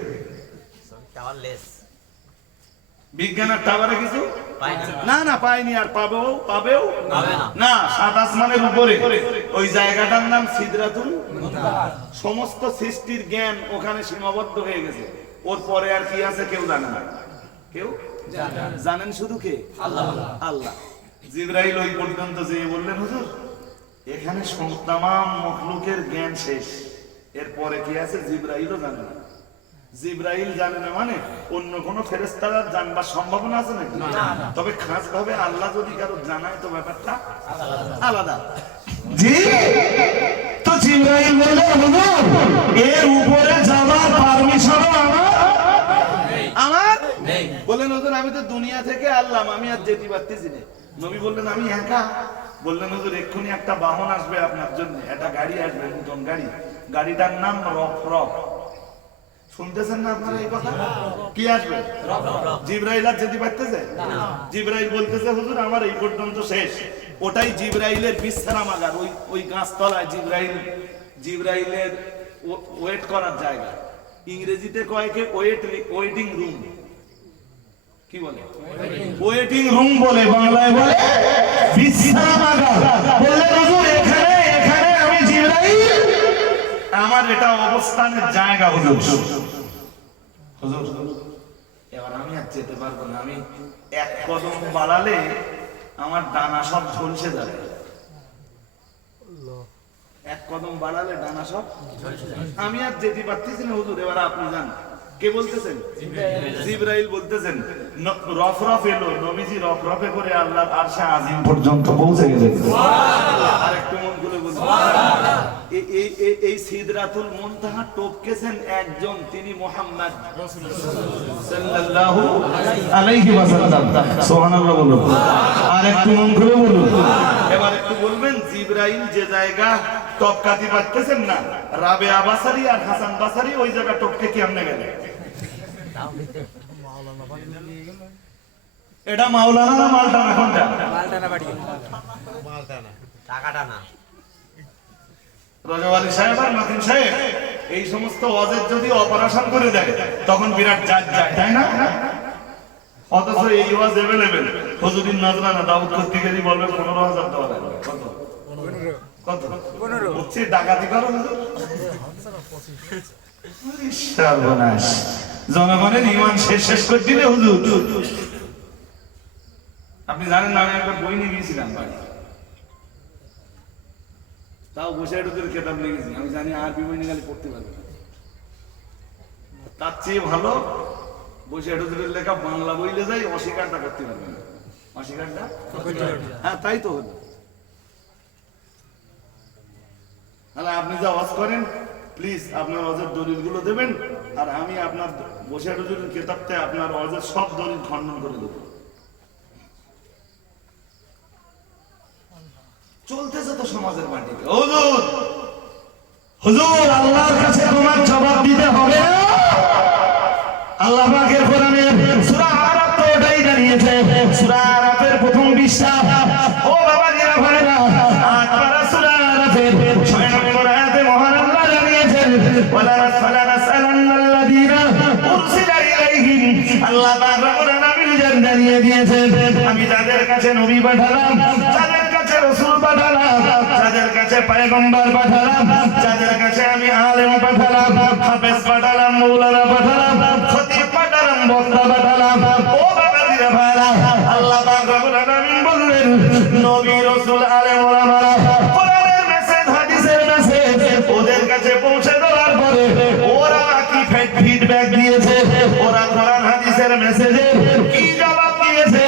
বিজ্ঞানের টাওয়ারে কিছু পায় না না পায়নি, আর পাবেও পাবেও পাবে না। না। সাত আসমানের উপরে ওই জায়গাটার নাম সিদরাতুল মুনতাহা। সমস্ত সৃষ্টির জ্ঞান ওখানে সীমাবদ্ধ হয়ে গেছে। ওর পরে আর কি আছে কেউ জানে না। কেউ জানেন শুধু কে? আল্লাহ। আল্লাহ। জিবরাইল ওই পর্যন্ত যেয়ে বললেন, হুজুর এখানে তামাম মখলুকের জ্ঞান শেষ, এরপরে কি আছে জিবরাইলও জানে না। জিবরাইল জানে না মানে অন্য কোন ফেরেশতারা জানবার সম্ভাবনা আছে নাকি? তবে খাস ভাবে আল্লাহ যদি কারো জানায় তো ব্যাপারটা আলাদা। জি, তো জিবরাইল বললেন, হুজুর এর উপরে যাওয়ার পারমিশন আমার নেই। বললেন, হুজুর আমি তো দুনিয়া থেকে আল্লাহ, আমি আর যেতে পারতেছি না। নবী বললেন, আমি একা। বললেন, হুজুর এক্ষুনি একটা বাহন আসবে আপনার জন্য, একটা গাড়ি আসবে, নতুন গাড়ি। গাড়িটার নাম রফরফ। শুনতেছেন না আপনারা এই কথা? কি আসবে? জিবরাইল আর যেতে পারতেছে? জিবরাইল বলতেছে, হুজুর আমার এই পর্যন্ত শেষ। ওটাই জিবরাইলের বিশ্রামাগার। ওই গাছতলায় জিবরাইলের ওয়েট করার জায়গা। ইংরেজিতে কয় কে ওয়েটিং রুম। কি বলে? ওয়েটিং রুম বলে, বাংলায় বলে বিশ্রামাগার। বললেন, হুজুর এখানে আমি জিবরাইল, আমার এটা অবস্থানের জায়গা। হুজুর এবার আমি আর যেতে পারবো না। আমি এক কদম বাড়ালে আমার ডানা সব ঝলসে যাবে। এক কদম বাড়ালে ডানা সব, আমি আর যেতে পারতেছি না হুজুর, এবার আপনি যান। কে বলতেছেন? জিবরাইল বলতেছেন, রফরফ এলো, নবীজি রফরফে করে আল্লাহর আরশে আজিম পর্যন্ত পৌঁছে গেছে। সুবহানাল্লাহ। আর একটু মন খুলে বলুন সুবহানাল্লাহ। এই সিদরাতুল মুনতাহা টপকেছেন একজন, তিনি মুহাম্মদ সাল্লাল্লাহু আলাইহি ওয়াসাল্লাম। সুবহানাল্লাহ বলুন। আর একটু মন খুলে বলুন। এবার একটু বলবেন, জিবরাইল যে জায়গা টপকাতে পারতেছেন না, রাবেয়া বাসারি আর হাসান বাসারি ওই জায়গা টপকে কেমনে গেলেন? এটা মাওলানা না মালটানা? কোনটা? টাকাটা না। রজব আলী সাহেব আর মাতিন সাহেব এই সমস্ত ওয়াজের যদি অপারেশন করে দেয় তখন বিরাট জাজ যায়, তাই না? অথচ এই ওয়াজ এভেলেবেল। হুজুরিন নজরানা দাউদ করতে গেলে বলবে 15,000 দেওয়া লাগবে। কত? কত? 15। হচ্ছে ডাকাতি করো হুজুর। সর্বনাশ। জনগণের ঈমান শেষ করে দিলে হুজুর। আপনি জানেন না, আমি একবার বই নিয়ে গিয়েছিলাম বাড়ি, তাও বসে একটু কেতাব নিয়ে গেছি। আমি জানি আরবি বই নিয়ে গেলে পড়তে পারবে না, তার চেয়ে ভালো বসে একটু লেখা বাংলা বইলে যাই, অস্বীকারটা করতে পারবে না। অস্বীকারটা, হ্যাঁ তাই তো হলো। তাহলে আপনি যা ওয়াজ করেন প্লিজ আপনার ওয়াজের দলিলগুলো দেবেন, আর আমি আপনার বসে একটু কেতাবতে আপনার ওয়াজের সব দলিল খণ্ডন করে দেবো। চলতেছে তো সমাজের মাটিতে। হুজুর হুজুর আল্লাহর কাছে তোমার জবাব দিতে হবে। আল্লাহ পাকের কোরআনে সূরা আরাফ তো এটাই জানিয়েছে। সূরা আরাফের প্রথম পৃষ্ঠা, ও বাবা জিরা ভাইরা, 8 পারা সূরা আরাফের 6 নম্বর আয়াতে মহান আল্লাহ জানিয়েছেন, ওয়ালা নাসআলান্নাল্লাযীনা উরসিলা ইলাইহিম। আল্লাহ পাক রব্বুল আলামিন জানিয়ে দিয়েছেন, আমি যাদের কাছে নবী পাঠালাম, যাদের কাছে রাসূল পাঠালাম, যাদের কাছে পয়গম্বর পাঠালাম, যাদের কাছে আমি আলেম পাঠালাম, হাফেজ পাঠালাম, মাওলানা পাঠালাম, খতিব পাঠালাম, বক্তা পাঠালাম। ও বাবা দিরা ভাইরা, আল্লাহ পাক রব্বুল আলামিন বললেন, নবী রাসূল আলেম ওলামারা কোরআনের মেসেজ, হাদিসের মেসেজ ওদের কাছে পৌঁছে দেওয়ার পরে ওরা কি ফিডব্যাক দিয়েছে, ওরা কোরআন হাদিসের মেসেজে কি জবাব দিয়েছে,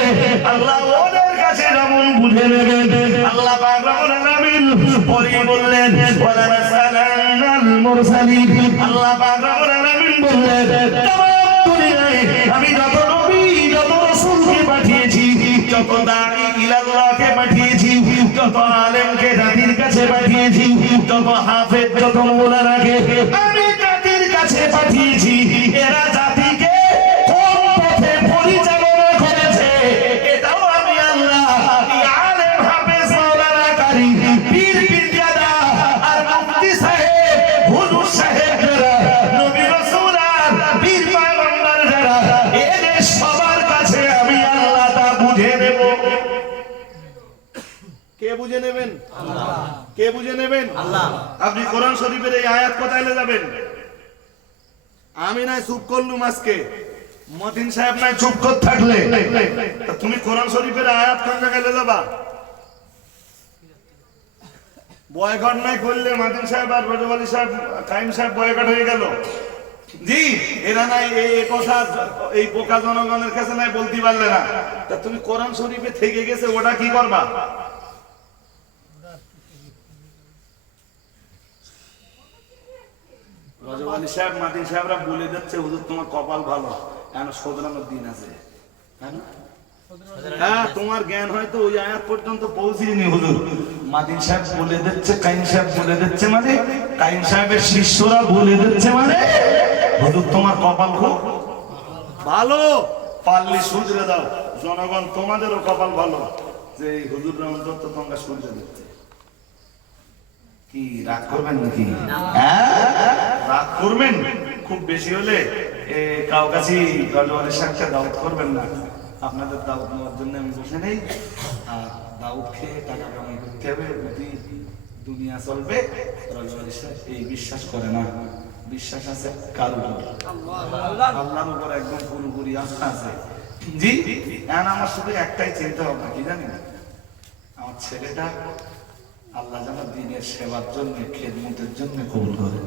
আল্লাহ ওদের কাছে যেমন বুঝে নেবেন। আল্লাহ পাক রব্বুল আলামিন পরে বললেন, ওয়ালা নাসআলান্নাল মুরসালিন। আল্লাহ পাক রব্বুল আলামিন বললেন, তামাম দুনিয়ায় আমি যত নবী, যত রাসূলকে পাঠিয়েছি, যত দাঈ ইলাল্লাহকে পাঠিয়েছি, যত আলেমকে জাতির কাছে পাঠিয়েছি, যত হাফেজ, যত মাওলানাকে আমি জাতির কাছে পাঠিয়েছি, এরা জাতিকে কোন পথে পরিচালনা করেছে এটাও আমি আল্লাহ আলেম, হাফেজ, মাওলানা, কারি, পীর, পীরজাদা আর মুফতি সাহেব, হুজুর সাহেব যারা, নবী রাসূল আর পীর পয়গম্বর যারা, এদের সবার কাছে কে বুঝে নেবেন? কে বুঝে নেবেন? আপনি কোরআন শরীফের এই আয়াত কোথায় নিয়ে যাবেন? আমি নাই চুপ করলুম আজকে, মতিন সাহেব নাই চুপ করে থাকলে, তা তুমি কোরআন শরীফের আয়াত কোন জায়গায় নিয়ে যাবা? বয়কট নাই করলে মাদিন সাহেব আর রজব আলী সাহেব কাইম সাহেব বয়কট হয়ে গেল। জি, এরা নাই এই কথা এই বোকা জনগণের কাছে নাই বলতে পারলে না, তা তুমি কোরআন শরীফে থেকে গেছে ওটা কি করবা? রজব আলী সাহেব মাদিন সাহেবরা বলে দিচ্ছে হুজুর তোমার কপাল ভালো, এখন শোধরানোর দিন আছে। হ্যাঁ, তোমার জ্ঞান হয়তো ওই আয়াত পর্যন্ত পৌঁছেনি হুজুর। মাদিন সাহেব বলে দিচ্ছে, কাইম সাহেব বলে দিচ্ছে, মানে কাইম সাহেবের শিষ্যরা বলে দিচ্ছে, মানে হুজুর তোমার কপাল খুব ভালো, পারলে শুধরে দাও। জনগণ তোমাদেরও কপাল ভালো যে এই হুজুররা অন্তত তোমরা শুধরে দিচ্ছে। কি রাগ করবেন নাকি? রাগ করবেন? খুব বেশি হলে কাউ কাছে রজওয়ালের সাথে দাওয়াত করবেন না। আপনাদের দাওয়াত নেওয়ার জন্য আমি বসে নেই, আর দাওয়াত খেয়ে টাকা কামাই করতে হবে, দুনিয়া চলবে। রজওয়ালের সাথে এই বিশ্বাস করে না, বিশ্বাস আছে কার উপর? আল্লাহর উপর একদম পুরোপুরি আস্থা আছে। জি, এখন আমার শুধু একটাই চিন্তা ভাবনা কি জানেন, আমার ছেলেটা আল্লাহ যেন দিনের সেবার জন্য, খেদমতের জন্য কবুল করে।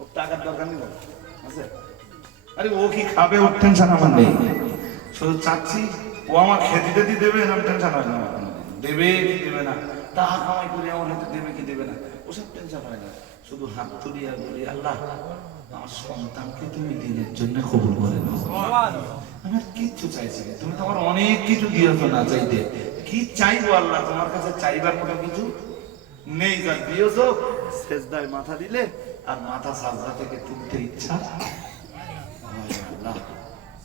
ওর টাকার দরকার নেই আছে, আরে ও কি খাবে ওর টেনশন আমার নেই, শুধু চাচ্ছি ও আমার খেতে টেদি দেবে, এরকম টেনশন হয় না। দেবে কি দেবে না, টাকা কামাই করে আমার হাতে দেবে কি দেবে না, ওসব টেনশন হয় না। শুধু হাত তুলি আর বলি, আল্লাহ আমার সন্তানকে তুমি দিনের জন্য কবুল করে নাও। আমি আর কিচ্ছু চাইছি না, তুমি তো আমার অনেক কিছু দিয়েছো না চাইতে, কি চাইবো আল্লাহ? তোমার কাছে চাইবার মতো কিছু নেই, যা দিয়েছো সেজদায় মাথা দিলে আর মাথা সাজদা থেকে তুলতে ইচ্ছা আল্লাহ।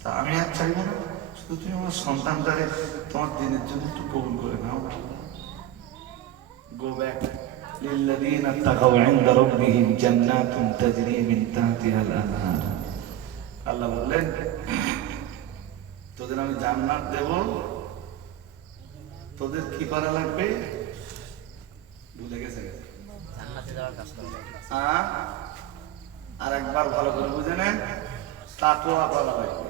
তা আমি আর চাইবো না, শুধু তুমি আমার সন্তানটারে তোমার দিনের জন্য একটু কবুল করে নাও। গো ব্যাক লিল্লাযীনা তাকাউ ইনদা রাব্বিহিম জান্নাতুন তাজরি মিন তাহতিহাল আনহার। আল্লাহ বললেন তোদের আমি জান্নাত দেব, তোদের কি করা লাগবে? ভুলে গেছে জান্নাতে যাওয়ার কাজ করবে। আর একবার ভালো করে বুঝে নেন, তাকওয়া করা লাগবে।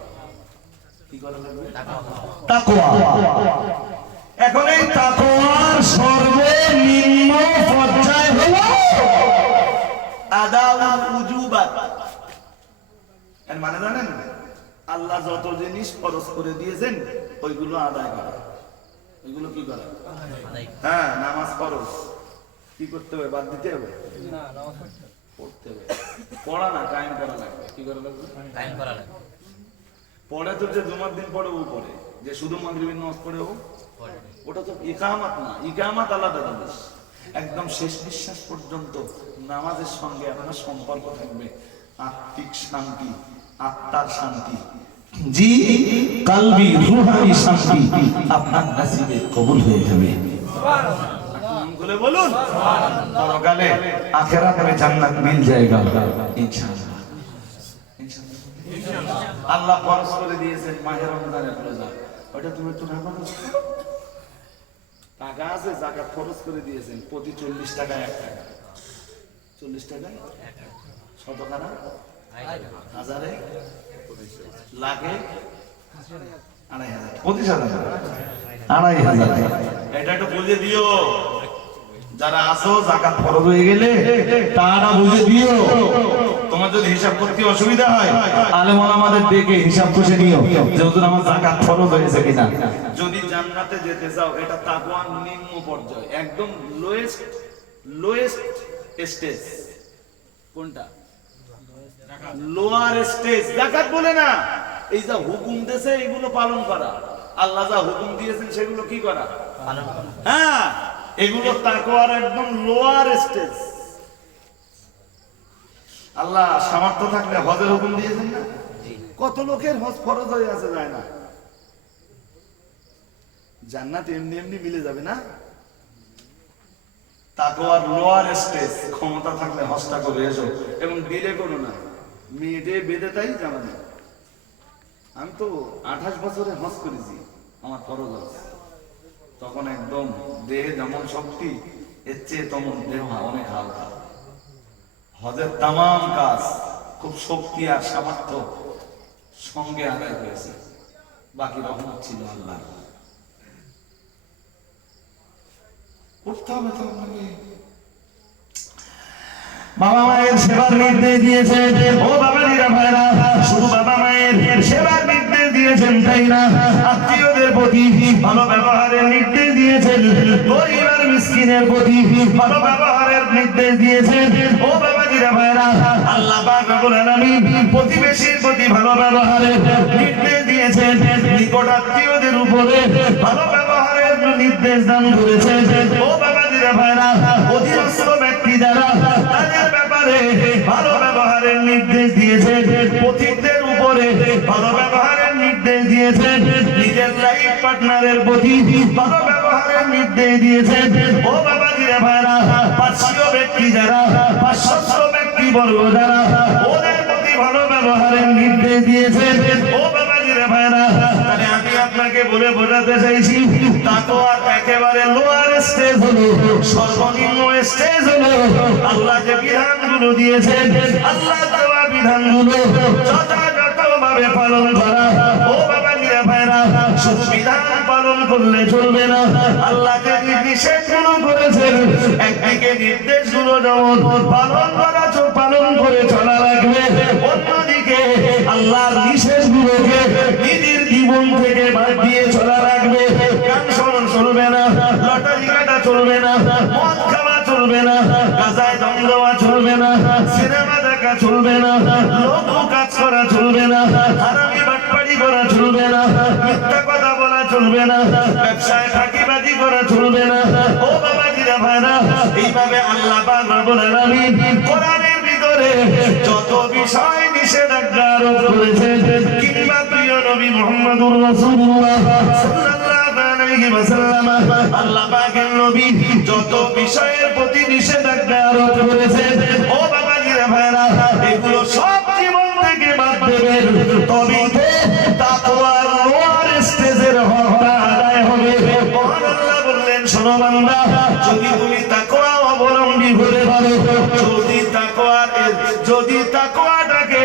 কি করা লাগবে? তাকওয়া। এখন এই তাকওয়ার সর্বনিম্ন পর্যায় হলো আদাউল উজুবাত। এর মানে জানেন, আল্লাহ যত জিনিস ফরজ করে দিয়েছেন ওইগুলো আদায় করা। ওইগুলো কি করা? হ্যাঁ, নামাজ ফরজ, কি করতে হবে? বাদ দিতে হবে না, নামাজ পড়তে হবে। পড়া না, কায়েম করা লাগবে। কি করা লাগবে? কায়েম করা লাগবে। পড়ে তো যে জুমার দিন পড়ে ও পড়ে, যে শুধু মাগরিবের নামাজ পড়ে ও পড়ে। ওটা তো ইকামাত না, ইকামাত আলাদা জিনিস। একদম শেষ নিঃশ্বাস পর্যন্ত নামাজের সঙ্গে আপনার সম্পর্ক থাকবে, আত্মিক শান্তি, আত্মার শান্তি, জি কলবি রূহানি শান্তি আপনার নসিবে কবুল হয়ে যাবে। বলে বলুন, পরকালে আখিরাত में জান্নাত মিল जाएगा ইনশাআল্লাহ। ইনশাআল্লাহ আল্লাহ ফরজ করে দিয়েছেন মাহে রমজানের রোজা, ওটা তুমি একটু না করো। টাকা আছে, যাকাত ফরজ করে দিয়েছেন, প্রতি 40 টাকা 1 টাকা, 40 টাকা শতকরা, হাজারে, লাখে, 2500, 2500, এটা একটু বুঝে দিও। যারা আসো যাকাত ফরজ হয়ে গেলে তারা বুঝে দিও। তোমার যদি হিসাব করতে অসুবিধা হয় আলেম ওলামাদের ডেকে হিসাব করে নিও যে হুজুর আমার যাকাত ফরজ হয়েছে কিনা। যদি জান্নাতে যেতে চাও, এটা তাকওয়ার নিম্ন পর্যায়, একদম লোয়েস্ট স্টেজ। কোনটা? Lower stage. যাকাত বলে না, এই যা হুকুম দিয়েছে এগুলো পালন করা, আল্লাহ যা হুকুম দিয়েছেন সেগুলো কি করা? পালন করা। হ্যাঁ, এগুলো তাকওয়ার একদম লোয়ার স্টেজ। আল্লাহ সামর্থ্য থাকলে হজের হুকুম দিয়েছেন না? কত লোকের হজ ফরজ হয়ে আছে, যায় না। জান্নাত এমনি এমনি মিলে যাবে না। তাকওয়ার লোয়ার স্টেজ। ক্ষমতা থাকলে হজটা করে এসো, এবং দিলে করো না, মেয়েটে বেঁধে তাই জানা নেই। আমি তো 28 বছরে হজ করেছি, আমার ফরজ আছে। তখন একদম দেহে যেমন শক্তি, এর চেয়ে তেমন দেহ অনেক হালকা। হজের তামাম কাজ খুব শক্তি আর সামর্থ্য সঙ্গে আদায় হয়েছে, বাকি রহমত ছিল আল্লাহ। করতে হবে তো আপনাকে। বাবা মায়ের সেবার নির্দেশ দিয়েছেন, ও বাবাজিরা ভাইরা, শুধু বাবা মায়ের সেবার নির্দেশ দিয়েছেন তাই না, আত্মীয়দের প্রতি ভালো ব্যবহারের নির্দেশ দিয়েছেন, গরিব আর মিসকিনের প্রতি ভালো ব্যবহারের নির্দেশ দিয়েছেন। ও বাবাজিরা ভাইরা, আল্লাহ পাক রব্বুল আলামিন প্রতিবেশীর প্রতি ভালো ব্যবহারের নির্দেশ দিয়েছেন, নিকট আত্মীয়দের উপরে ভালো ব্যবহারের নির্দেশ দান করেছেন। ও বাবাজিরা ভাইরা, অধীনস্থ ব্যক্তি যারা তাদের ব্যাপারে ভালো ব্যবহারের নির্দেশ দিয়েছেন, পথিকদের উপরে ভালো ব্যবহারের নির্দেশ দিয়েছেন, নিজের লাইফ পার্টনারের প্রতি ভালো ব্যবহারের নির্দেশ দিয়েছেন। ও বাবাজিরা ভাইরা, পাঁচশো ব্যক্তি যারা, পাঁচশো ব্যক্তি বর্গ যারা, ওদের প্রতি ভালো ব্যবহারের নির্দেশ দিয়েছেন। ও বাবাজিরা ভাইরা, তাহলে আমি আপনাকে বলে বোঝাতে চাইছি, তাকওয়ার একেবারে লোয়ার স্টেজ হলো, সর্বনিম্ন স্টেজ হলো আল্লাহ যে বিধানগুলো দিয়েছেন, আল্লাহ দেওয়া বিধানগুলো যথাযথভাবে পালন করা। ও বাবাজিরা ভাইরা, শুধু বিধান পালন করলে চলবে না, আল্লাহ যে নিষেধগুলো করেছেন, একদিকে নির্দেশগুলো যেমন পালন করা পালন করে চলা লাগবে, অন্যদিকে আল্লাহর নিষেধগুলোকে নিজের জীবন থেকে বাদ দিয়ে চলা লাগবে। গান শোনা চলবে না, লটারি কাটা চলবে না, মদ খাওয়া চলবে না, গাঁজায় দম দেওয়া চলবে না, সিনেমা দেখা চলবে না, লোক কাজ করা চলবে না, হারামি বাটপাড়ি করা চলবে না, মিথ্যা কথা বলা চলবে না, ব্যবসায় ফাঁকিবাজি করা চলবে না। ও বাবাজিরা ভাইরা, এইভাবে আল্লাহ পাক রব্বুল আলামিন কোরআনের ভিতরে যত বিষয় নিষেধাজ্ঞা আরোপ করেছেন, কিংবা প্রিয় নবী মুহাম্মদুর রাসূলুল্লাহ সাল্লাল্লাহু আলাইহি ওয়াসাল্লাম আল্লাহ পাকের নবী যত বিষয়ের প্রতি নিষেধাজ্ঞা আরোপ করেছেন, ও বাবাজিরা ভাইরা, এগুলো সব জীবন থেকে বাদ দেবেন, তবেই তো তাকওয়ার লোয়ার স্টেজের হকটা আদায় হবে। মহান আল্লাহ বললেন, শোনো বান্দা, যদি তুমি তাকওয়া অবলম্বী হতে পারো, যদি তাকওয়াটাকে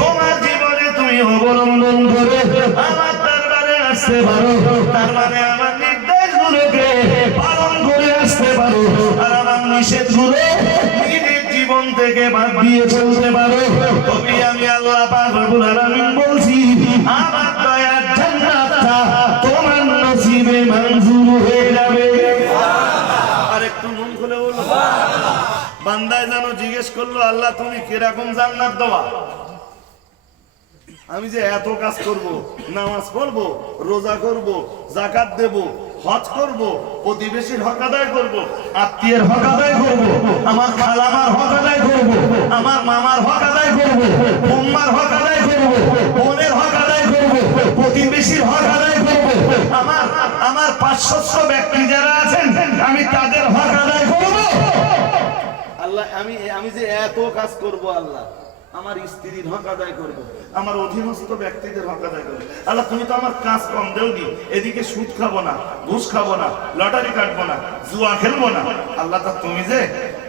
তোমার জীবনে তুমি অবলম্বন করে আমার দরবারে আসতে পারো, তার মানে আমার নির্দেশগুলোকে পালন করে আসতে পারো, আর আমার নিষেধগুলো নিজের জীবন থেকে বাদ দিয়ে চলতে পারো, তবে আমি আল্লাহ পাক রব্বুল আলামিন বলছি, আমার দয়ার জান্নাতটা তোমার নসিবে মঞ্জুর হয়ে যাবে। আর একটু মন খুলে বলো, বান্দায় যেন জিজ্ঞেস করলো, আল্লাহ তুমি কিরকম জান্নাত দেওয়া? আমি যে এত কাজ করব, নামাজ পড়বো, রোজা করব, যাকাত দেব, হজ করব, প্রতিবেশীর হক আদায় করব, আত্মীয়ের হক আদায় করব, আমার খালামার হক আদায় করব, আমার মামার হক আদায় করব, বোম্মার হক আদায় করব, বোনের হক আদায় করব, প্রতিবেশীর হক আদায় করব, আমার 500 ব্যক্তি যারা আছেন আমি তাদের হক আদায় করব। আল্লাহ, আমি যে এত কাজ করব, আল্লাহ আমার স্ত্রীর হক আদায় করবো, আমার অধীনস্থ ব্যক্তিদের হক আদায় করবো। আল্লাহ তুমি তো আমার কাজ কম দেওনি, এদিকে সুদ খাবো না, ঘুষ খাবো না, লটারি কাটবো না, জুয়া খেলবো না। আল্লাহ তা তুমি যে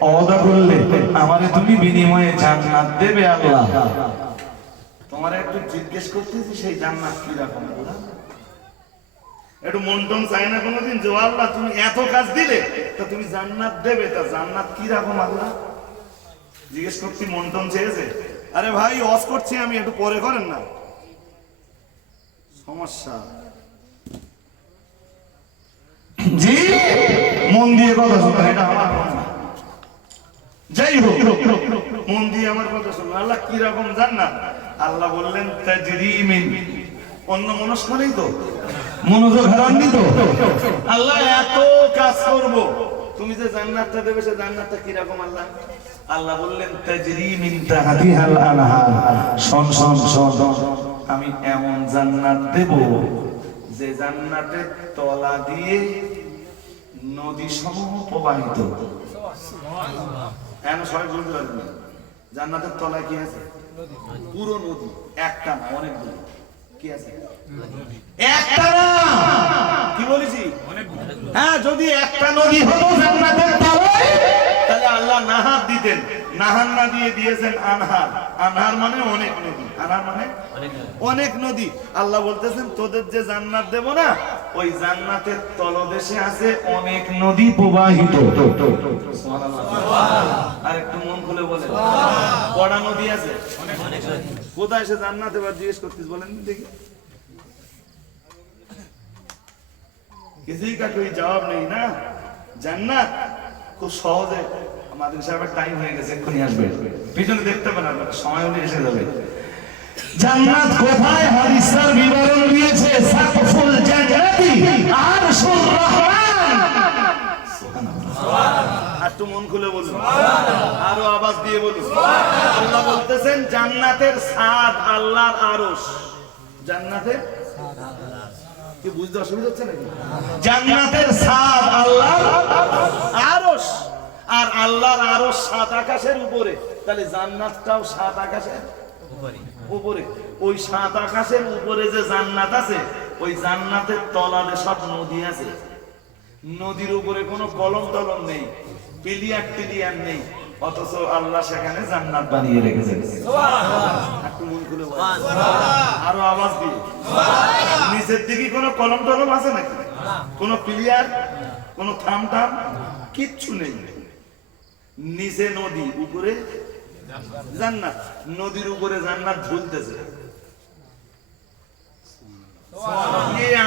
ওয়াদা করলে আমারে তুমি বিনিময়ে জান্নাত দেবে। আল্লাহ তোমার একটু জিজ্ঞেস করতেছি, সেই জান্নাত কি রকম? একটু মন টন চাই না কোনোদিন যে আল্লাহ তুমি এত কাজ দিলে, তা তুমি জান্নাত দেবে, তা জান্নাত কি রকম? আল্লাহ জিজ্ঞেস করছি, মন টন চেয়েছে? আরে ভাই ওয়াজ করছি আমি, একটু পরে করেন না, সমস্যা। জি মন দিয়ে কথা শুনুন, এটা আমার কথা। যাই হোক, মন দিয়ে আমার কথা শুনুন। আল্লাহ কি রকম জান্নাত? আল্লাহ বললেন তাজরি মিন, অন্য মনস্ক নেই তো, মনোযোগ হারাননি তো। আল্লাহ এত কাজ করব, তুমি যে জান্নাতটা দেবে, সে জান্নাতটা কি রকম? আল্লাহ আল্লাহ বললেন তাজরি মিন তাহতিহাল আনহার, শোন শোন শোন, আমি এমন জান্নাত দেব যে জান্নাতের তলা দিয়ে নদী সমূহ প্রবাহিত। এখন সবাই বলতে পারবেন না জান্নাতের তলায় কি আছে? পুরো নদী, একটা না, অনেকগুলো। কি আছে? একটা না, কি বলেছি? হ্যাঁ, যদি একটা নদী হতো জান্নাতের তলায়, তাহলে আল্লাহ নাহার দিতেন। নাহার না দিয়ে দিয়েছেন আনহার। আনহার মানে অনেক নদী, আনহার মানে অনেক নদী। আল্লাহ বলতেছেন তোদের যে জান্নাত দেব না, ওই জান্নাতের তলদেশে আছে অনেক নদী প্রবাহিত। আর একটু মন খুলে বলে, কড়া নদী আছে? কোথায় সে জান্নাত? এবার জিজ্ঞেস করতিস, বলেন দেখি। किसी का कोई जवाब नहीं ना। জান্নাত খুব সহজে। আমাদের সাহেবের টাইম হয়ে গেছে, এক্ষুনি আসবে, পিছনে দেখতে পারেন, সময় হলে এসে যাবে। জান্নাত কোথায়? হাদিসের বিবরণ দিয়েছে, সাকফুল জান্নাতি আরশুর রহমান। সুবহানাল্লাহ। একটু মন খুলে বলুন, আরো আওয়াজ দিয়ে বলুন। আল্লাহ বলতেছেন জান্নাতের ছাদ আল্লাহর আরশ। জান্নাতের কি বুঝতে অসুবিধা হচ্ছে নাকি? জান্নাতের ছাদ আল্লাহর আরশ, আর আল্লাহর আরশ সাত আকাশের উপরে। তাহলে জান্নাতটাও সাত আকাশের উপরে। ওই সাত আকাশের উপরে যে জান্নাত আছে, ওই জান্নাতের তলাতে সব নদী আছে। নদীর উপরে কোনো কলম টলম নেই, পিলিয়ার টিলিয়ার নেই, অথচ আল্লাহ সেখানে জান্নাত বানিয়ে রেখেছেন। একটু মন খুলে বল, আরো আওয়াজ দিয়ে। নিচের দিকে কোনো কলম টলম আছে নাকি? কোনো পিলিয়ার, কোনো থাম টাম কিচ্ছু নেই। নিচে নদী, উপরে জান্নাত। নদীর উপরে জান্নাত ঝুলতেছে।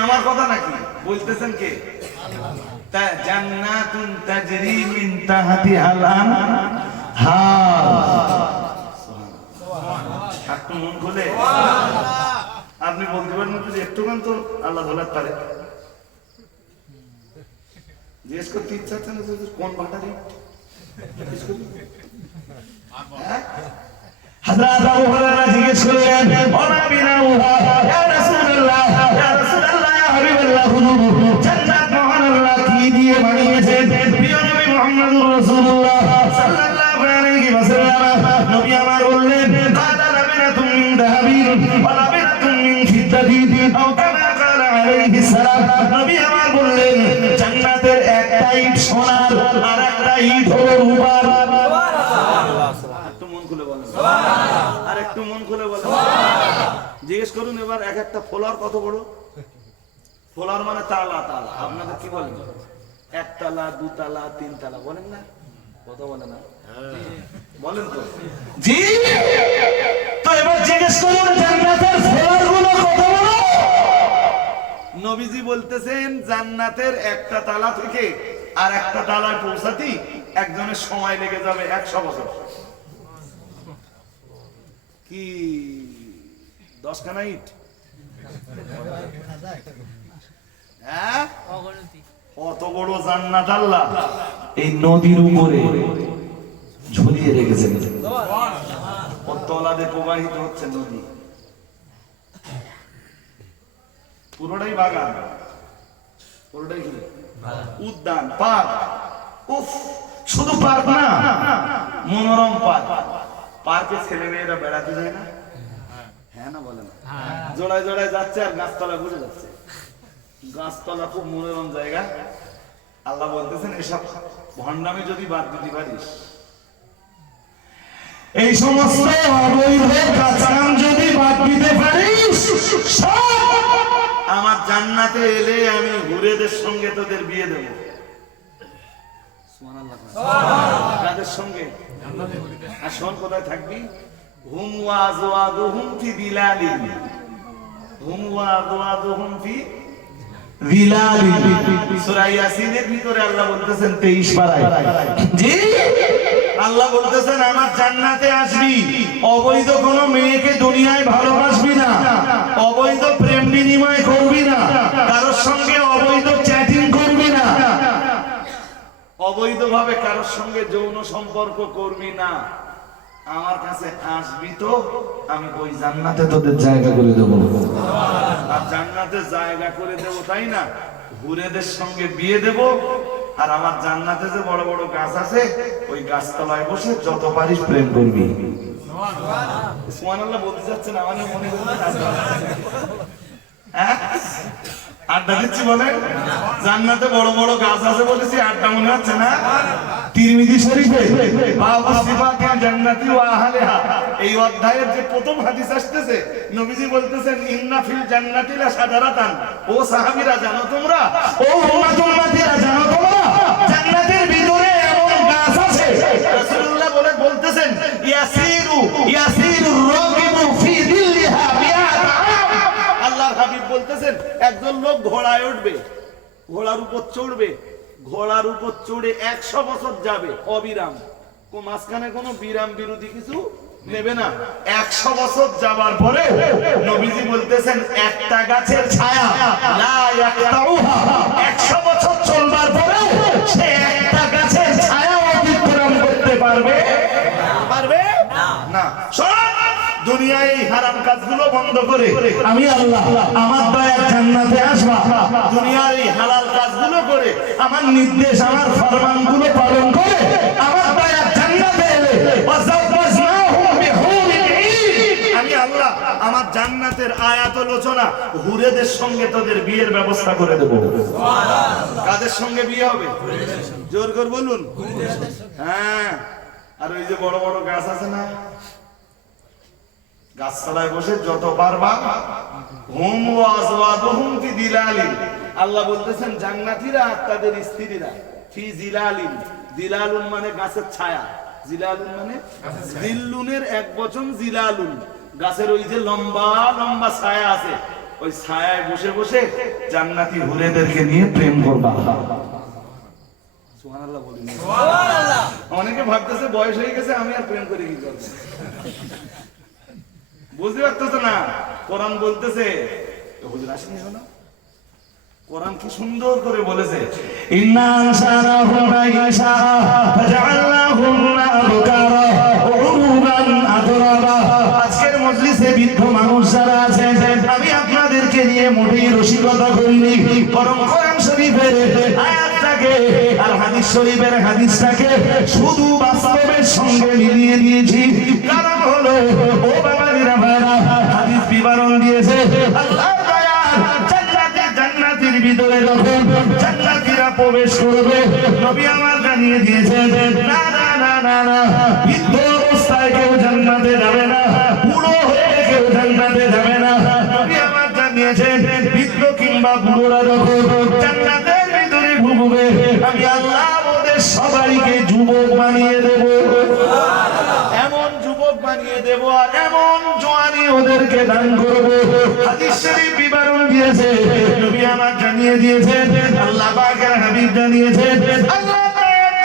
আমার কথা নাকি? বলতেছেন কে? জান্নাতুন তাজরি মিন তাহতিহাল আনহার। একটু মন খুলে আপনি বলতে পারেন যে একটুখান তো আল্লাহ ধরার পারে। জিজ্ঞেস করতে ইচ্ছা হচ্ছে না কোন ভাটারি? হযরত আবু হুরায়রা জিজ্ঞেস করলেন, ও নবী নাউহা, ইয়া রাসূলুল্লাহ, ইয়া রাসূলুল্লাহ, ইয়া হাবিবাল্লাহ, জান্নাত মহান আল্লাহ কি দিয়ে বানিয়েছেন? প্রিয় নবী মুহাম্মদুর রাসূলুল্লাহ সাল্লাল্লাহু আলাইহি ওয়াসাল্লাম নবী আমার বললেন, কালা লাবিনাতুম মিন দাহাবিন ওয়া লাবিনাতুম মিন ফিদ্দাতিন আও কামা কালা আলাইহিস সালাম। নবী আমার বললেন, জান্নাতের একটা ইট সোনার আর একটা ইট হলো রূপার। আর একটু মন খুলে বলেন। জিজ্ঞেস করুন এবার, এক একটা ফ্লোর কত বড়? ফ্লোর মানে তালা। তালা আপনাদের কি বলেন? একতলা, দুতলা, তিনতলা বলেন না? কত বলে না? বলেন তো। জি, তো এবার জিজ্ঞেস করুন জান্নাতের ফ্লোর গুলো কত বড়? নবীজি বলতেছেন জান্নাতের একটা তালা থেকে আর একটা তালায় পৌঁছাতে একজনের সময় লেগে যাবে 100 বছর। কি 10 খানা ইট? হ্যাঁ, কত বড় জান্নাত আল্লাহ এই নদীর উপরে ঝুলিয়ে রেখেছেন। ওর তলাতে প্রবাহিত হচ্ছে নদী। পুরোটাই বাগান, পুরোটাই কি উদ্যান, পার্ক। উফ, শুধু পার্ক না, মনোরম পার্ক। পার্কে ছেলে মেয়েরা বেড়াতে যায় না? হ্যাঁ না বলে না? জোড়ায় জোড়ায় যাচ্ছে আর গাছতলা ঘুরে যাচ্ছে। গাছতলা খুব মনোরম জায়গা। আল্লাহ বলতেছেন এসব ভণ্ডামি যদি বাদ দিতে পারিস, এই সমস্ত অবৈধ কাজকাম যদি বাদ দিতে পারিস, আমার জান্নাতে এলে আমি হুরেদের সঙ্গে তোদের বিয়ে দেব। কাদের সঙ্গে? আর শোন, কোথায় থাকবি? হুম ওয়া আজওয়াজুহুম ফি দিলালিন। হুম ওয়া আজওয়াজুহুম ফি দিলালিন। সূরা ইয়াসিনের ভিতরে আল্লাহ বলতেছেন 23 পারায়, জি আল্লাহ বলতেছেন আমার জান্নাতে আসবি, অবৈধ কোনো মেয়েকে দুনিয়ায় ভালোবাসবি না, অবৈধ প্রেম বিনিময় করবি না, কারোর সঙ্গে অবৈধ চ্যাটিং করবি না, অবৈধভাবে কারোর সঙ্গে যৌন সম্পর্ক করবি না। আমার কাছে আসবি তো আমি ওই জান্নাতে তোদের জায়গা করে দেবো। আর জান্নাতে জায়গা করে দেবো তাই না, হুরেদের সঙ্গে বিয়ে দেব। আর আমার জান্নাতে যে বড় বড় গাছ আছে, ওই গাছতলায় বসে যত পারিস প্রেম করবি। সুবহানাল্লাহ বলতে যাচ্ছেন, আমার মনে হচ্ছে আড্ডা দিচ্ছি বলে? জান্নাতে বড় বড় গাছ আছে বলেছি, আড্ডা মনে হচ্ছে না? তিরমিজি শরীফে বাবু সিফাতে জান্নাতি ওয়া আহলিহা এই অধ্যায়ের যে প্রথম হাদিস আসতেছে, নবীজি বলতেছেন ইন্না ফিল জান্নাতি লা শাজারাতান, ও সাহাবীরা জানো তোমরা, ও উম্মতিরা জানো তোমরা, জান্নাতের ভিতরে এমন গাছ আছে। রাসূলুল্লাহ বলতেছেন ইয়াসিরু রাগিবু ফি যিল্লিহা মিআত আম। আল্লাহর হাবিব বলতেছেন একজন লোক ঘোড়ায় উঠবে, ঘোড়ার উপর চড়বে, ঘোড়ার উপর চড়ে 100 বছর যাবে অবিরাম, মাঝখানে কোনো বিরাম বিরতি কিছু নেবে না। 100 বছর যাবার পরে নবীজি বলতেছেন একটা গাছের ছায়া লা ইয়াকতাউহা, 100 বছর চলবার পরে সে একটা গাছের ছায়া অতিক্রম করতে পারবে না। দুনিয়ায় এই হারাম কাজগুলো বন্ধ করে আমি আল্লাহ আমার দয়ার জান্নাতে আসবা, দুনিয়ার এই হালাল কাজগুলো করে আমার নির্দেশ আমার ফরমানগুলো পালন করে আমার দয়ার জান্নাতে এলে ওয়াজাওয়াজনাহুম বিহুরিন ঈন, আমি আল্লাহ আমার জান্নাতের আয়াত আলোচনা হুরেদের সঙ্গে তোদের বিয়ের ব্যবস্থা করে দেব। সুবহানাল্লাহ। কাদের সঙ্গে বিয়ে হবে? জোর করে বলুন। হ্যাঁ, আর ওই যে বড় বড় গাছ আছে না, গাছতলায় বসে যত পারবা হুম ওয়া আজওয়াজুহুম ফি দিলালিন, আল্লাহ বলতেছেন জান্নাতীরা আর তাদের স্ত্রীরা ফি জিলালিন, জিলালুন মানে গাছের ছায়া, জিলালুন মানে জিল্লুনের এক বচন জিলালুন, গাছের ওই যে লম্বা লম্বা ছায়া আছে, ওই ছায়ায় বসে বসে জান্নাতি হুরেদেরকে নিয়ে প্রেম করবা। সুবহানাল্লাহ বলেন। সুবহানাল্লাহ। অনেকে ভাবতেছে বয়স হয়ে গেছে আমি আর প্রেম করে কি করব, বুঝতে পারতেছ না। কোরআন বলতেছে, হুজুর আসেনি না, কোরআন কি সুন্দর করে বলেছে ইন্না আনশানাহুম ইনশা ফাজআলনাহুন্না বুকারা উরুবান আতরাবা। আজকের মজলিসে বৃদ্ধ মানুষ যারা আছেন আমি আপনাদেরকে নিয়ে মোটেই রসিকতা করিনি, বরং কোরআন শরীফের আয়াতটাকে আর হাদিস শরীফের হাদিসটাকে শুধু বাস্তবের সঙ্গে মিলিয়ে দিয়েছি। কারণ হলো ও বাবাজিরা ভাইরা, হাদিস বিবরণ দিয়েছে আল্লাহর দয়া জান্নাতের ভিতরে যখন জান্নাতীরা প্রবেশ করবে নবী আমার জানিয়ে দিয়েছেন না না না না না, বৃদ্ধ অবস্থায় কেউ জান্নাতে যাবে না, বুড়ো হয়ে কেউ জান্নাতে যাবে না। নবী আমার জানিয়েছেন বৃদ্ধ কিংবা বুড়োরা যখন জান্নাতের ভিতরে ঢুকবে আমি আল্লাহ ওদের সবাইকে যুবক বানিয়ে দেব, এমন যুবক বানিয়ে দেব আর এমন জওয়ানি ওদেরকে দান করব। হাদিস শরীফ বিবরণ দিয়েছে, নবী আমার জানিয়ে দিয়েছেন, আল্লাহ পাকের হাবিব জানিয়েছেন আল্লাহ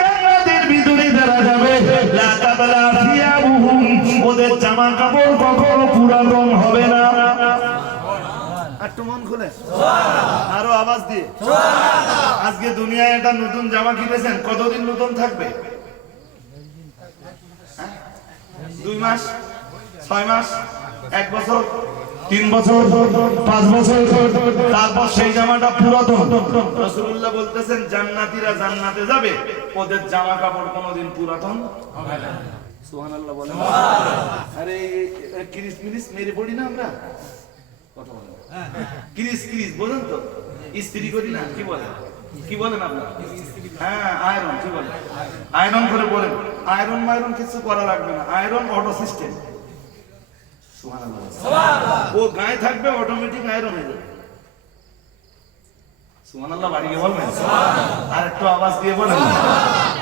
জান্নাতের ভিতরে যারা যাবে লা তাবলা ফিয়াবুহুম, ওদের জামা কাপড় কখনো পুরাতন হবে না। একটু মন খুলে আরো আওয়াজ দিয়ে আজকে দুনিয়ায় একটা নতুন জামা কিনেছেন, কতদিন নতুন থাকবে? 2 মাস, 6 মাস, 1 বছর, 3 বছর, 5 বছর, তারপর সেই জামাটা পুরাতন। রাসূলুল্লাহ বলতেছেন জান্নাতীরা জান্নাতে যাবে ওদের জামা কাপড় কোনোদিন পুরাতন হবে না। সুবহানাল্লাহ বলেন। আরে ক্রিস মিরিস মেরে পড়ি না আমরা, কথা বলেন, ক্রিস ক্রিস বলেন তো, ইস্ত্রি করি না, কি বলেন, কি বলেন আপনারা? হ্যাঁ আয়রন, কি বলেন, আয়রন করে বলেন, আয়রন মায়রন কিছু করা লাগবে না, আয়রন অটো সিস্টেম। সুবহানাল্লাহ। ও গায়ে থাকবে অটোমেটিক আয়রন হয়ে যাবে। সুবহানাল্লাহ বাড়ি গিয়ে বলবেন, আর একটু আওয়াজ দিয়ে বলেন,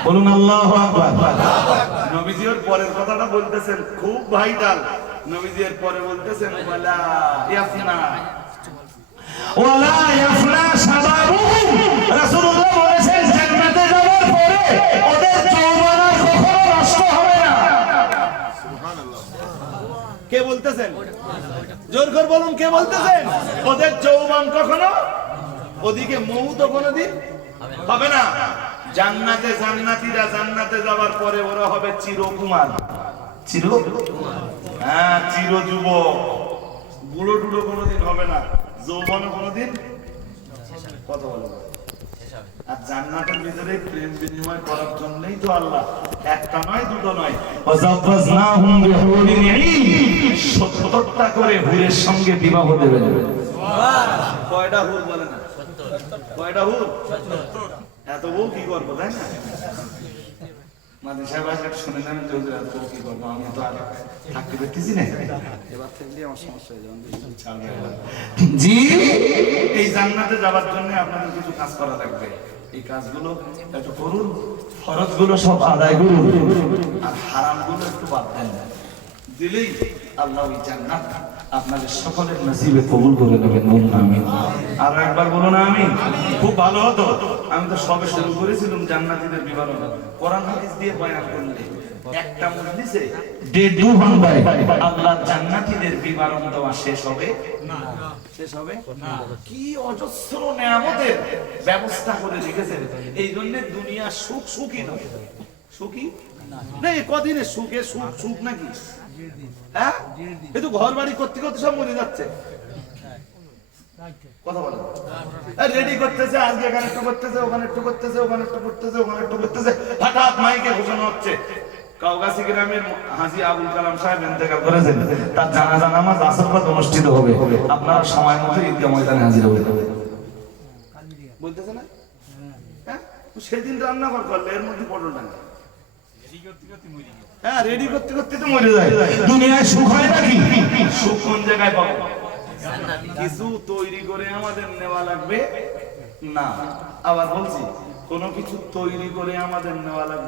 বলুন আল্লাহু আকবার। নবীজি এর পরের কথাটা বলতেছেন খুব ভাইটাল, নবীজি এর পরে বলতেছেন ওয়ালা ইয়াফনা শাবাবুহুম, রাসূলুল্লাহ বলেছেন জান্নাতে যাওয়ার পরে ওদের যৌবন আর কখনো নষ্ট হবে না। সুবহানাল্লাহ। কে বলতেছেন? জোর করে বলুন, কে বলতেছেন? ওদের যৌবন কখনো, ওদিকে মৌত কোনোদিন হবে না। জান্নাতে জান্নাতীরা জান্নাতে যাওয়ার পরে ওরা হবে চিরকুমার, হ্যাঁ চির যুবক, বুড়ো টুড়ো কোনোদিন হবে না, যৌবন কোনোদিন কথা বলবে। আর জান্নাতের ভিতরে প্রেম বিনিময় করার জন্যই তো আল্লাহ একটা নয় দুটো নয় ওয়াজাওয়াজনাহুম বিহুরিন ঈন, 70টা করে হুরের সঙ্গে বিবাহ দেবেন। সুবহানাল্লাহ। কয়টা হুর বলেন? কয়টা হুর? এত বউ কি করবো, তাই না? মাঝে সাহেব আসলে শুনে নেন যে এত বউ কি করবো, আমি তো আর থাকতে পারতেছি না। এবার থাকলে আমার সমস্যা হয়ে যাবে। জি, এই জান্নাতে যাওয়ার জন্য আপনাদের কিছু কাজ করা লাগবে। এই কাজগুলো একটু করুন, ফরজগুলো সব আদায় করুন, আর হারামগুলো একটু বাদ দেন। দিলেই আল্লাহ ওই জান্নাত আপনাদের সকলের নসিবে কবুল করে নেবেন। বলুন আমিন। আর একবার বলুন আমিন। খুব ভালো হতো, আমি তো সবে শুরু করেছিলাম জান্নাতীদের বিবরণ। কোরআন হাদিস দিয়ে বয়ান করলে একটা মজলিসে 1.5 ঘন্টায় আল্লাহর জান্নাতীদের বিবরণ দেওয়া শেষ হবে না। শেষ হবে না। কি অজস্র নিয়ামতের ব্যবস্থা করে রেখেছেন। এই জন্য দুনিয়া সুখ সুখী নয়, সুখী না। কদিনের সুখে সুখ সুখ নাকি? হ্যাঁ, এই তো ঘর বাড়ি করতে করতে সব মরে যাচ্ছে। কথা বলেন, রেডি করতেছে, আজকে এখানে একটু করতেছে, ওখানে একটু করতেছে, ওখানে একটু করতেছে, ওখানে একটু করতেছে। হঠাৎ মাইকে ঘোষণা হচ্ছে কাউগাছি গ্রামের হাজী আবুল কালাম সাহেব ইন্তেকাল করেছেন, তার জানাজা নামাজ আসর বাদ অনুষ্ঠিত হবে, আপনারা সময় মতো ঈদগাহ ময়দানে হাজির হবেন। বলতেছে না? হ্যাঁ, সেদিন রান্না করলে এর মধ্যে পটল ডাঙ্গা। হ্যাঁ, রেডি করতে করতে তো মরে যায়। দুনিয়ায় সুখ হয় নাকি? সুখ কোন জায়গায় পাবো? কিছু তৈরি করে আমাদের নেওয়া লাগবে না। আবার বলছি, কোনো কিছু তৈরি করে আমাদের নেওয়া লাগবে